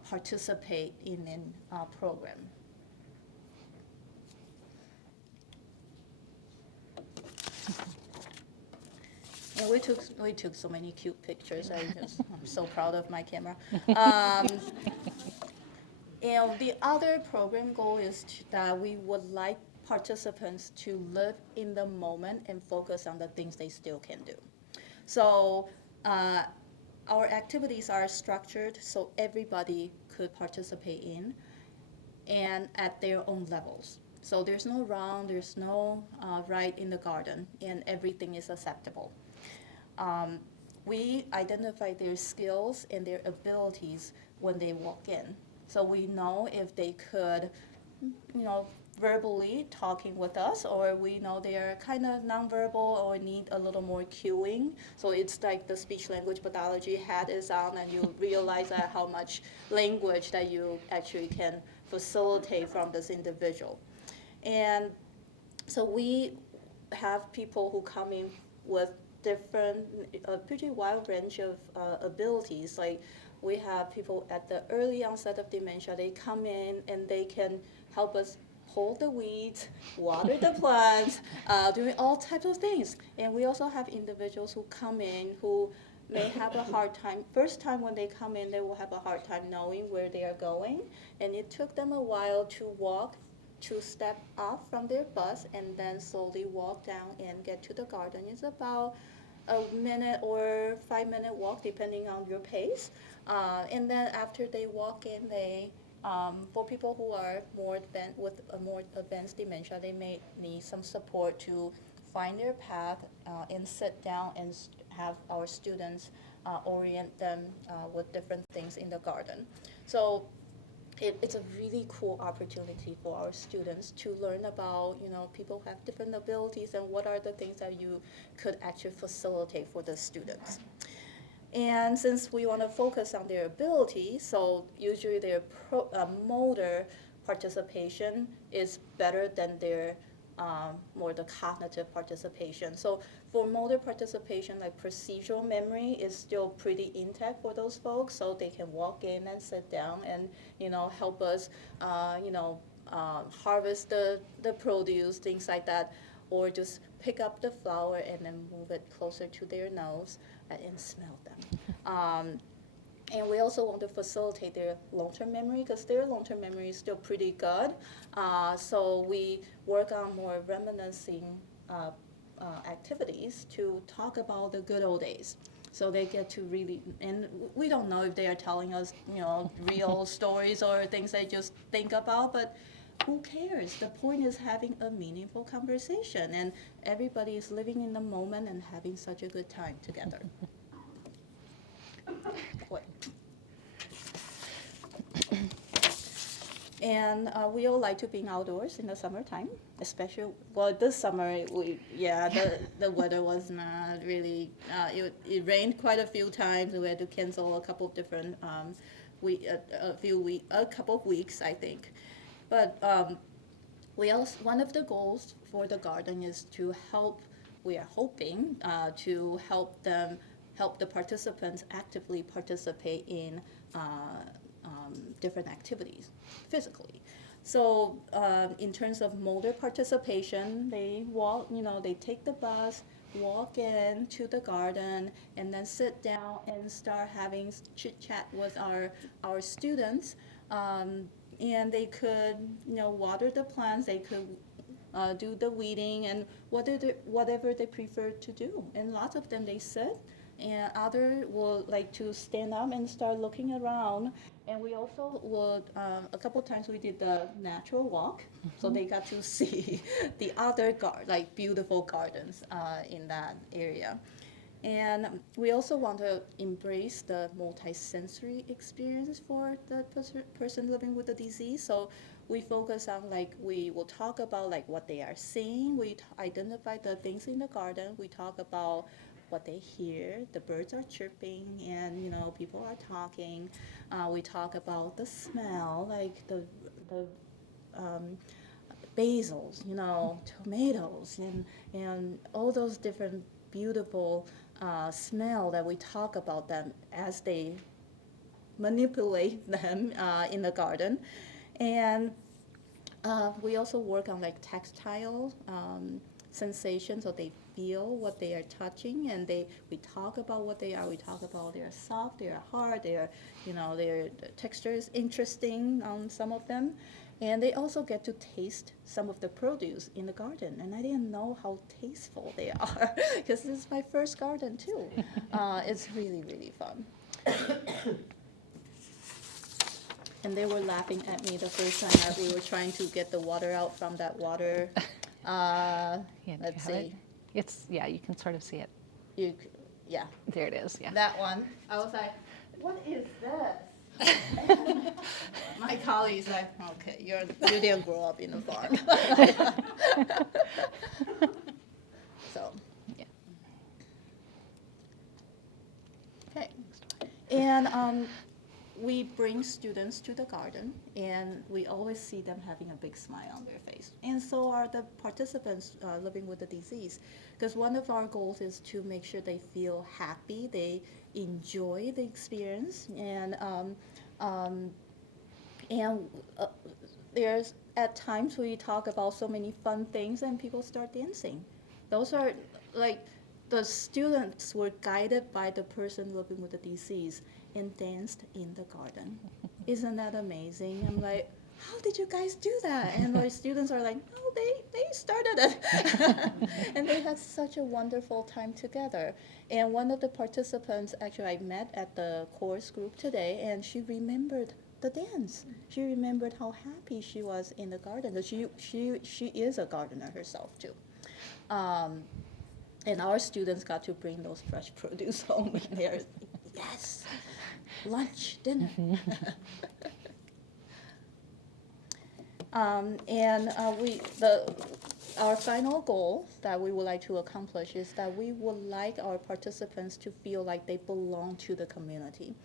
participate in our program. And we took so many cute pictures. I'm so proud of my camera. And the other program goal is that we would like participants to live in the moment and focus on the things they still can do. So our activities are structured so everybody could participate in and at their own levels. So there's no wrong, there's no right in the garden, and everything is acceptable. We identify their skills and their abilities when they walk in. So we know if they could, verbally talking with us, or we know they're kind of nonverbal or need a little more cueing. So it's like the speech language pathology hat is on, and you realize that how much language that you actually can facilitate from this individual. And so we have people who come in with different, a pretty wide range of abilities. Like we have people at the early onset of dementia, they come in and they can help us hold the weeds, water the plants, doing all types of things. And we also have individuals who come in who may have a hard time. First time when they come in, they will have a hard time knowing where they are going. And it took them a while to walk, to step off from their bus and then slowly walk down and get to the garden. It's about a minute or 5-minute walk depending on your pace. And then after they walk in, for people who are more advanced, with a more advanced dementia, they may need some support to find their path and sit down and have our students orient them with different things in the garden. So it's a really cool opportunity for our students to learn about, people have different abilities and what are the things that you could actually facilitate for the students. And since we want to focus on their ability, so usually their motor participation is better than their more the cognitive participation. So for motor participation, like procedural memory is still pretty intact for those folks, so they can walk in and sit down and help us harvest the produce, things like that, or just pick up the flower and then move it closer to their nose and smell them. And we also want to facilitate their long-term memory because their long-term memory is still pretty good. So we work on more reminiscing activities to talk about the good old days. So they get to really, and we don't know if they are telling us, real stories or things they just think about, but who cares? The point is having a meaningful conversation, and everybody is living in the moment and having such a good time together. What? And we all like to be outdoors in the summertime, especially, this summer, the weather was not really, it rained quite a few times. We had to cancel a couple of different, a couple of weeks, I think. But one of the goals for the garden is to help, we are hoping to help the participants actively participate in different activities physically. So in terms of motor participation, they walk, they take the bus, walk in to the garden, and then sit down and start having chit chat with our students. And they could, water the plants, they could do the weeding and whatever they prefer to do. And lots of them, they sit, and others will like to stand up and start looking around. And we also would, a couple times we did the natural walk, so they got to see the other beautiful gardens in that area. And we also want to embrace the multisensory experience for the person living with the disease. So we focus on, we will talk about what they are seeing. We identify the things in the garden. We talk about what they hear. The birds are chirping and, people are talking. We talk about the smell, like the basils, tomatoes, and all those different beautiful smell that we talk about them as they manipulate them in the garden. And we also work on like tactile sensations, so they feel what they are touching, and we talk about what they are. We talk about they're soft, they're hard, their texture is interesting on some of them, and they also get to taste some of the produce in the garden. And I didn't know how tasteful they are because this is my first garden too. It's really, really fun. And they were laughing at me the first time that we were trying to get the water out from that water. Yeah, do you Let's have it? see. Yeah, you can sort of see it. Yeah, There it is, yeah. that one. I was like, what is this? My colleague's like, okay, you didn't grow up in a farm. So, Yeah. okay. And we bring students to the garden, and we always see them having a big smile on their face. And so are the participants living with the disease. Because one of our goals is to make sure they feel happy, they enjoy the experience, and there's at times we talk about so many fun things, and people start dancing. Those are like the students were guided by the person living with the disease and danced in the garden. Isn't that amazing? I'm like, how did you guys do that? And my students are like, no, they started it. And they had such a wonderful time together. And one of the participants, actually I met at the course group today, and she remembered the dance. She remembered how happy she was in the garden. She is a gardener herself too. And our students got to bring those fresh produce home, and they're, yes, lunch, dinner. Our final goal that we would like to accomplish is that we would like our participants to feel like they belong to the community.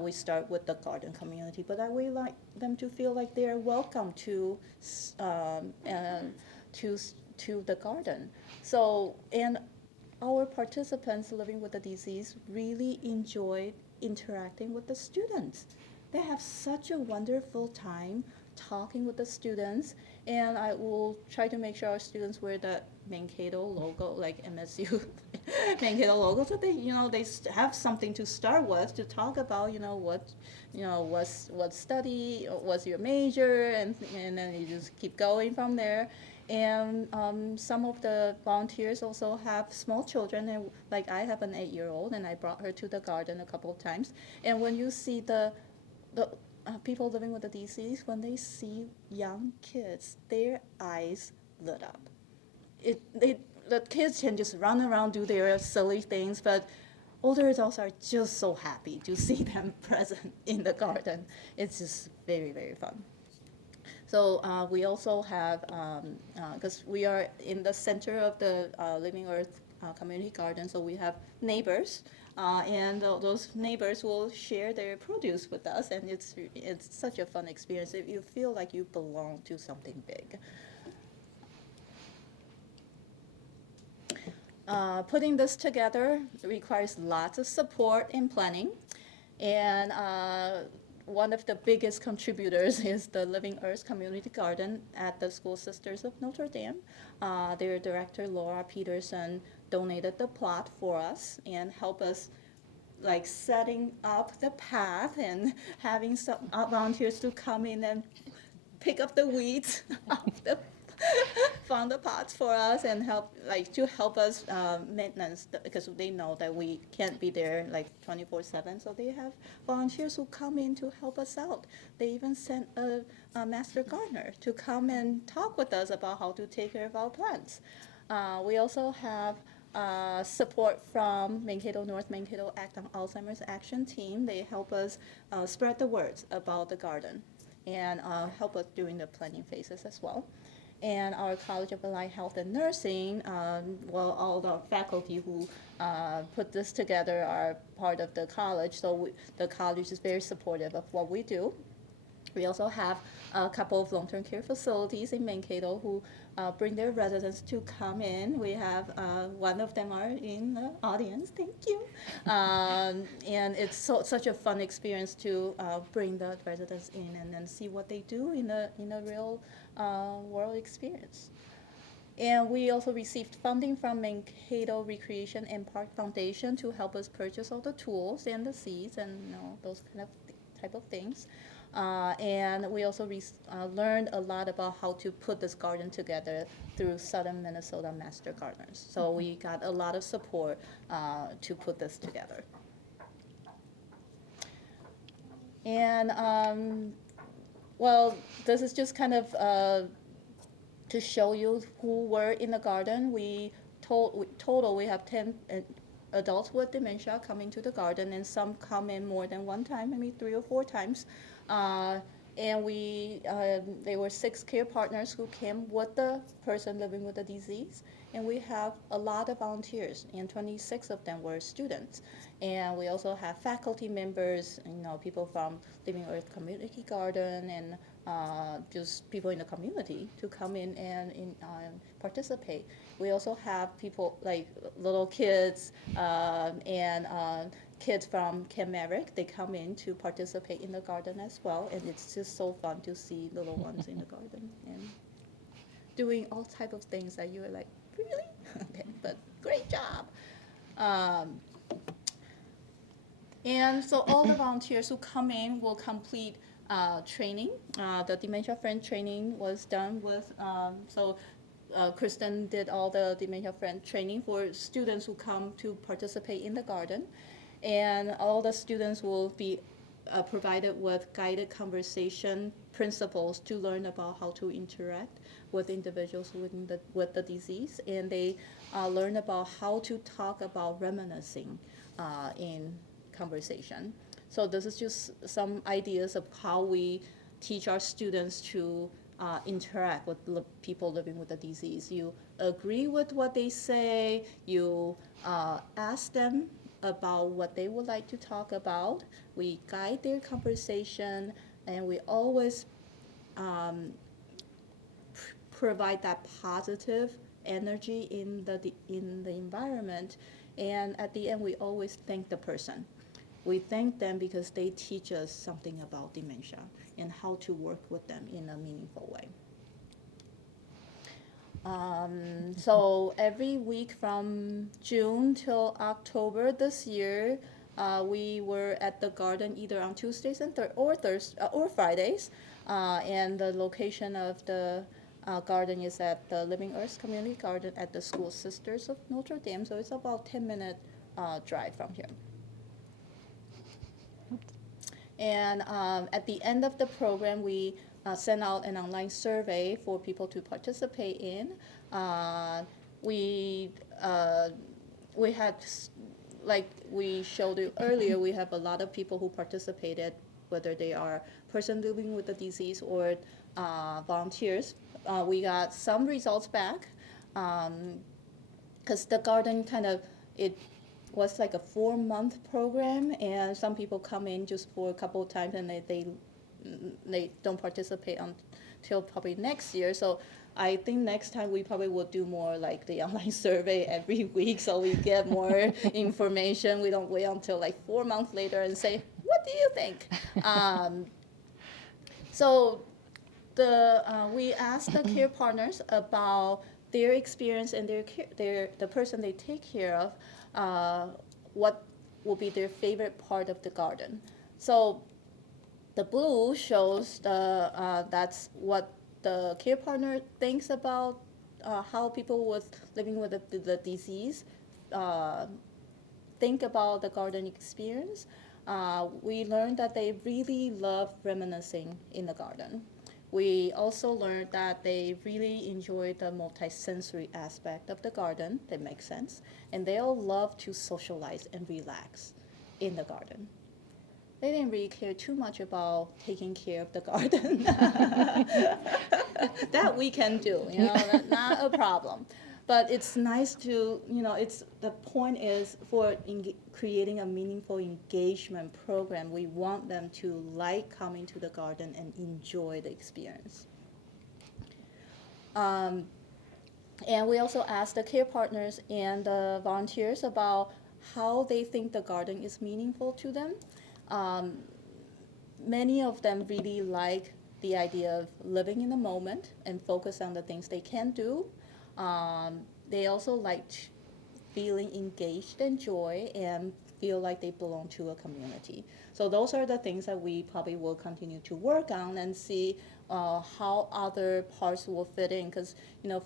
We start with the garden community, but we like them to feel like they are welcome to the garden. So, and our participants living with the disease really enjoy interacting with the students. They have such a wonderful time talking with the students, and I will try to make sure our students wear the Mankato logo, like MSU Mankato logo, so they have something to start with to talk about, what study, what's your major, and then you just keep going from there. And some of the volunteers also have small children, and like I have an 8-year-old, and I brought her to the garden a couple of times. And when you see the people living with the disease, when they see young kids, their eyes lit up. The kids can just run around, do their silly things, but older adults are just so happy to see them present in the garden. It's just very, very fun. So we also have, because we are in the center of the Living Earth Community Garden, so we have neighbors, and those neighbors will share their produce with us, and it's such a fun experience. You feel like you belong to something big. Putting this together requires lots of support and planning, and one of the biggest contributors is the Living Earth Community Garden at the School Sisters of Notre Dame. Their director, Laura Peterson, donated the plot for us and helped us like setting up the path and having some volunteers to come in and pick up the weeds from the pots for us and help us maintenance, because they know that we can't be there like 24/7. So they have volunteers who come in to help us out. They even sent a master gardener to come and talk with us about how to take care of our plants. We also have support from Mankato North Mankato Alzheimer's Action Team. They help us spread the words about the garden and help us during the planning phases as well. And our College of Allied Health and Nursing, all the faculty who put this together are part of the college, so the college is very supportive of what we do. We also have a couple of long-term care facilities in Mankato who bring their residents to come in. We have one of them are in the audience. Thank you. And it's such a fun experience to bring the residents in and then see what they do in a real world experience. And we also received funding from Mankato Recreation and Park Foundation to help us purchase all the tools and the seeds and those kind of type of things. And we also learned a lot about how to put this garden together through Southern Minnesota Master Gardeners. So we got a lot of support to put this together. And well, this is just kind of to show you who were in the garden. Total we have 10 adults with dementia coming to the garden, and some come in more than one time, maybe 3 or 4 times. And there were 6 care partners who came with the person living with the disease. And we have a lot of volunteers, and 26 of them were students. And we also have faculty members, people from Living Earth Community Garden and just people in the community to come in and participate. We also have people like little kids and kids from Camp MAVRIK. They come in to participate in the garden as well, and it's just so fun to see little ones in the garden and doing all type of things that you're like, really? Okay, but great job. And so all the volunteers who come in will complete training. The Dementia Friend training was done with, Kristen did all the Dementia Friend training for students who come to participate in the garden. And all the students will be provided with guided conversation principles to learn about how to interact with individuals with the disease. And they learn about how to talk about reminiscing in conversation. So this is just some ideas of how we teach our students to interact with people living with the disease. You agree with what they say, you ask them about what they would like to talk about, we guide their conversation, and we always provide that positive energy in the environment. And at the end, we always thank the person. We thank them because they teach us something about dementia and how to work with them in a meaningful way. So every week from June till October this year, we were at the garden either on Tuesdays and or Fridays, and the location of the garden is at the Living Earth Community Garden at the School Sisters of Notre Dame. So it's about 10-minute drive from here. And at the end of the program, we sent out an online survey for people to participate in. We had, like we showed you earlier, we have a lot of people who participated, whether they are person living with the disease or volunteers. We got some results back because the garden it was like a 4-month program, and some people come in just for a couple of times and they don't participate until probably next year. So I think next time we probably will do more like the online survey every week so we get more information. We don't wait until like 4 months later and say, what do you think? So we asked the care partners about their experience and the person they take care of, what will be their favorite part of the garden. So the blue shows that's what the care partner thinks about how people living with the disease think about the garden experience. We learned that they really love reminiscing in the garden. We also learned that they really enjoy the multisensory aspect of the garden. That makes sense. And they all love to socialize and relax in the garden. They didn't really care too much about taking care of the garden. That we can do, that's not a problem. But it's nice to, the point is for creating a meaningful engagement program, we want them to like coming to the garden and enjoy the experience. And we also asked the care partners and the volunteers about how they think the garden is meaningful to them. Many of them really like the idea of living in the moment and focus on the things they can do. They also like feeling engaged and joy and feel like they belong to a community. So those are the things that we probably will continue to work on and see how other parts will fit in, because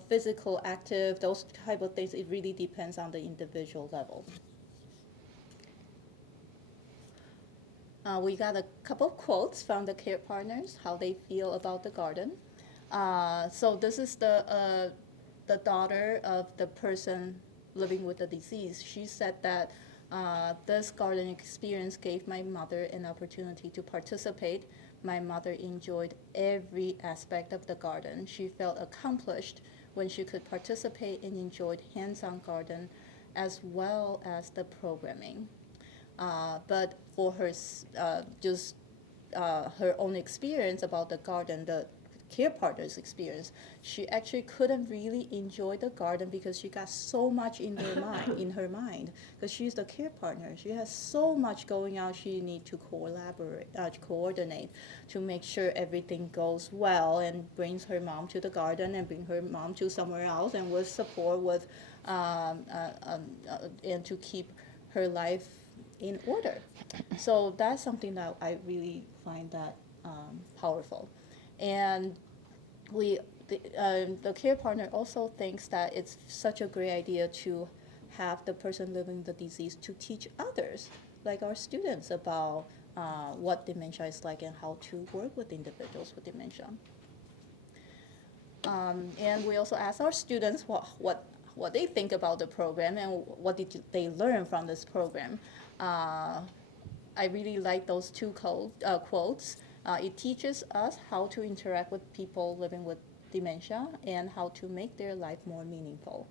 physical, active, those type of things, it really depends on the individual level. We got a couple of quotes from the care partners, how they feel about the garden. So this is the daughter of the person living with the disease. She said that this garden experience gave my mother an opportunity to participate. My mother enjoyed every aspect of the garden. She felt accomplished when she could participate and enjoyed hands-on garden as well as the programming. But for her, her own experience about the garden, the care partner's experience, she actually couldn't really enjoy the garden because she got so much in her mind, because she's the care partner. She has so much going on. She needs to coordinate to make sure everything goes well, and brings her mom to the garden and bring her mom to somewhere else, and with support with and to keep her life in order. So that's something that I really find that powerful. And the care partner also thinks that it's such a great idea to have the person living with the disease to teach others, like our students, about what dementia is like and how to work with individuals with dementia. And we also asked our students what they think about the program and what did they learn from this program. I really like those two quotes. It teaches us how to interact with people living with dementia and how to make their life more meaningful.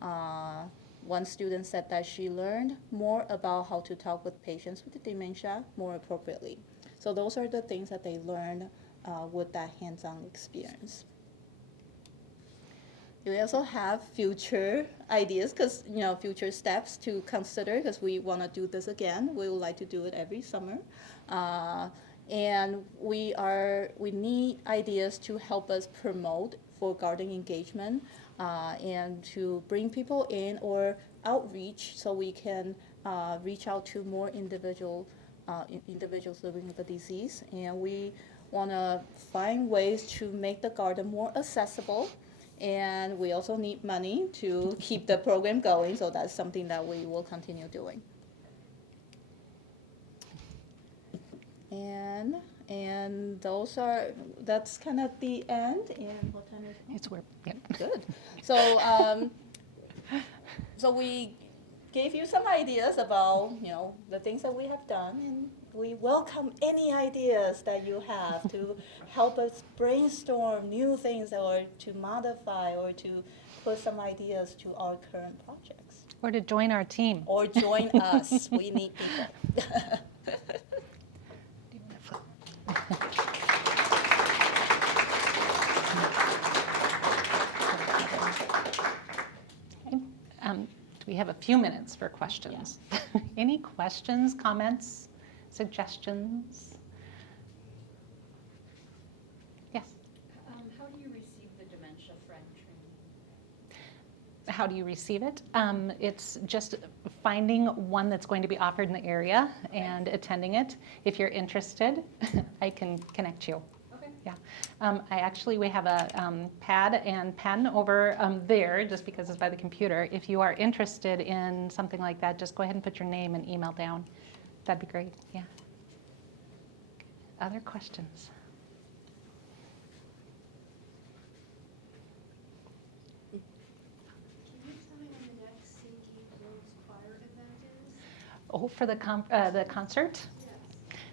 One student said that she learned more about how to talk with patients with dementia more appropriately. So those are the things that they learned with that hands-on experience. We also have future ideas, because future steps to consider, because we want to do this again. We would like to do it every summer, and we need ideas to help us promote for garden engagement and to bring people in, or outreach, so we can reach out to more individuals living with the disease. And we want to find ways to make the garden more accessible. And we also need money to keep the program going, so that's something that we will continue doing. And that's kind of the end. And what time is it? It's where, yep. Good. So we gave you some ideas about the things that we have done, and we welcome any ideas that you have to help us brainstorm new things, or to modify, or to put some ideas to our current projects. Or to join our team. Or join us. We need people. We have a few minutes for questions. Yeah. Any questions, comments, suggestions? Yes? How do you receive the Dementia Friend training? How do you receive it? It's just finding one that's going to be offered in the area and attending it. If you're interested, I can connect you. Yeah, we have a pad and pen over there, just because it's by the computer. If you are interested in something like that, just go ahead and put your name and email down. That'd be great, yeah. Other questions? Can you tell me when the next Singing Rose Choir event is? Oh, for the concert? Yes.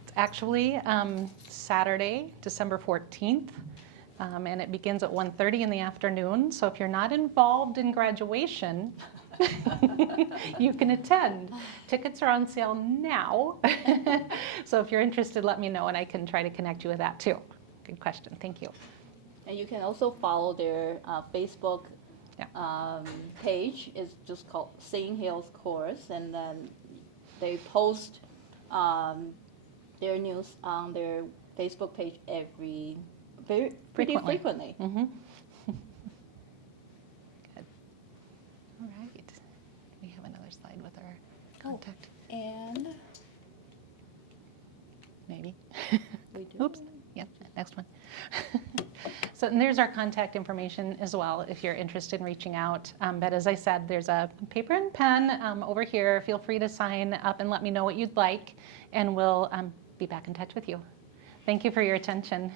It's actually Saturday, December 14th. and it begins at 1:30 in the afternoon. So if you're not involved in graduation, you can attend. Tickets are on sale now. So if you're interested, let me know and I can try to connect you with that too. Good question. Thank you. And you can also follow their Facebook Yeah. page. It's just called Seeing Hills Course, and then they post their news on their Facebook page pretty frequently. Mm-hmm. Good. All right. We have another slide with our contact. And Maybe. we do. Oops. Yep. Next one. So and there's our contact information as well if you're interested in reaching out. But as I said, there's a paper and pen over here. Feel free to sign up and let me know what you'd like, and we'll be back in touch with you. Thank you for your attention.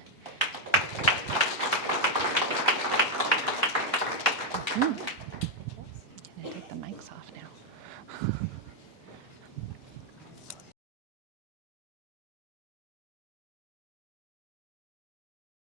I'm going to take the mics off now.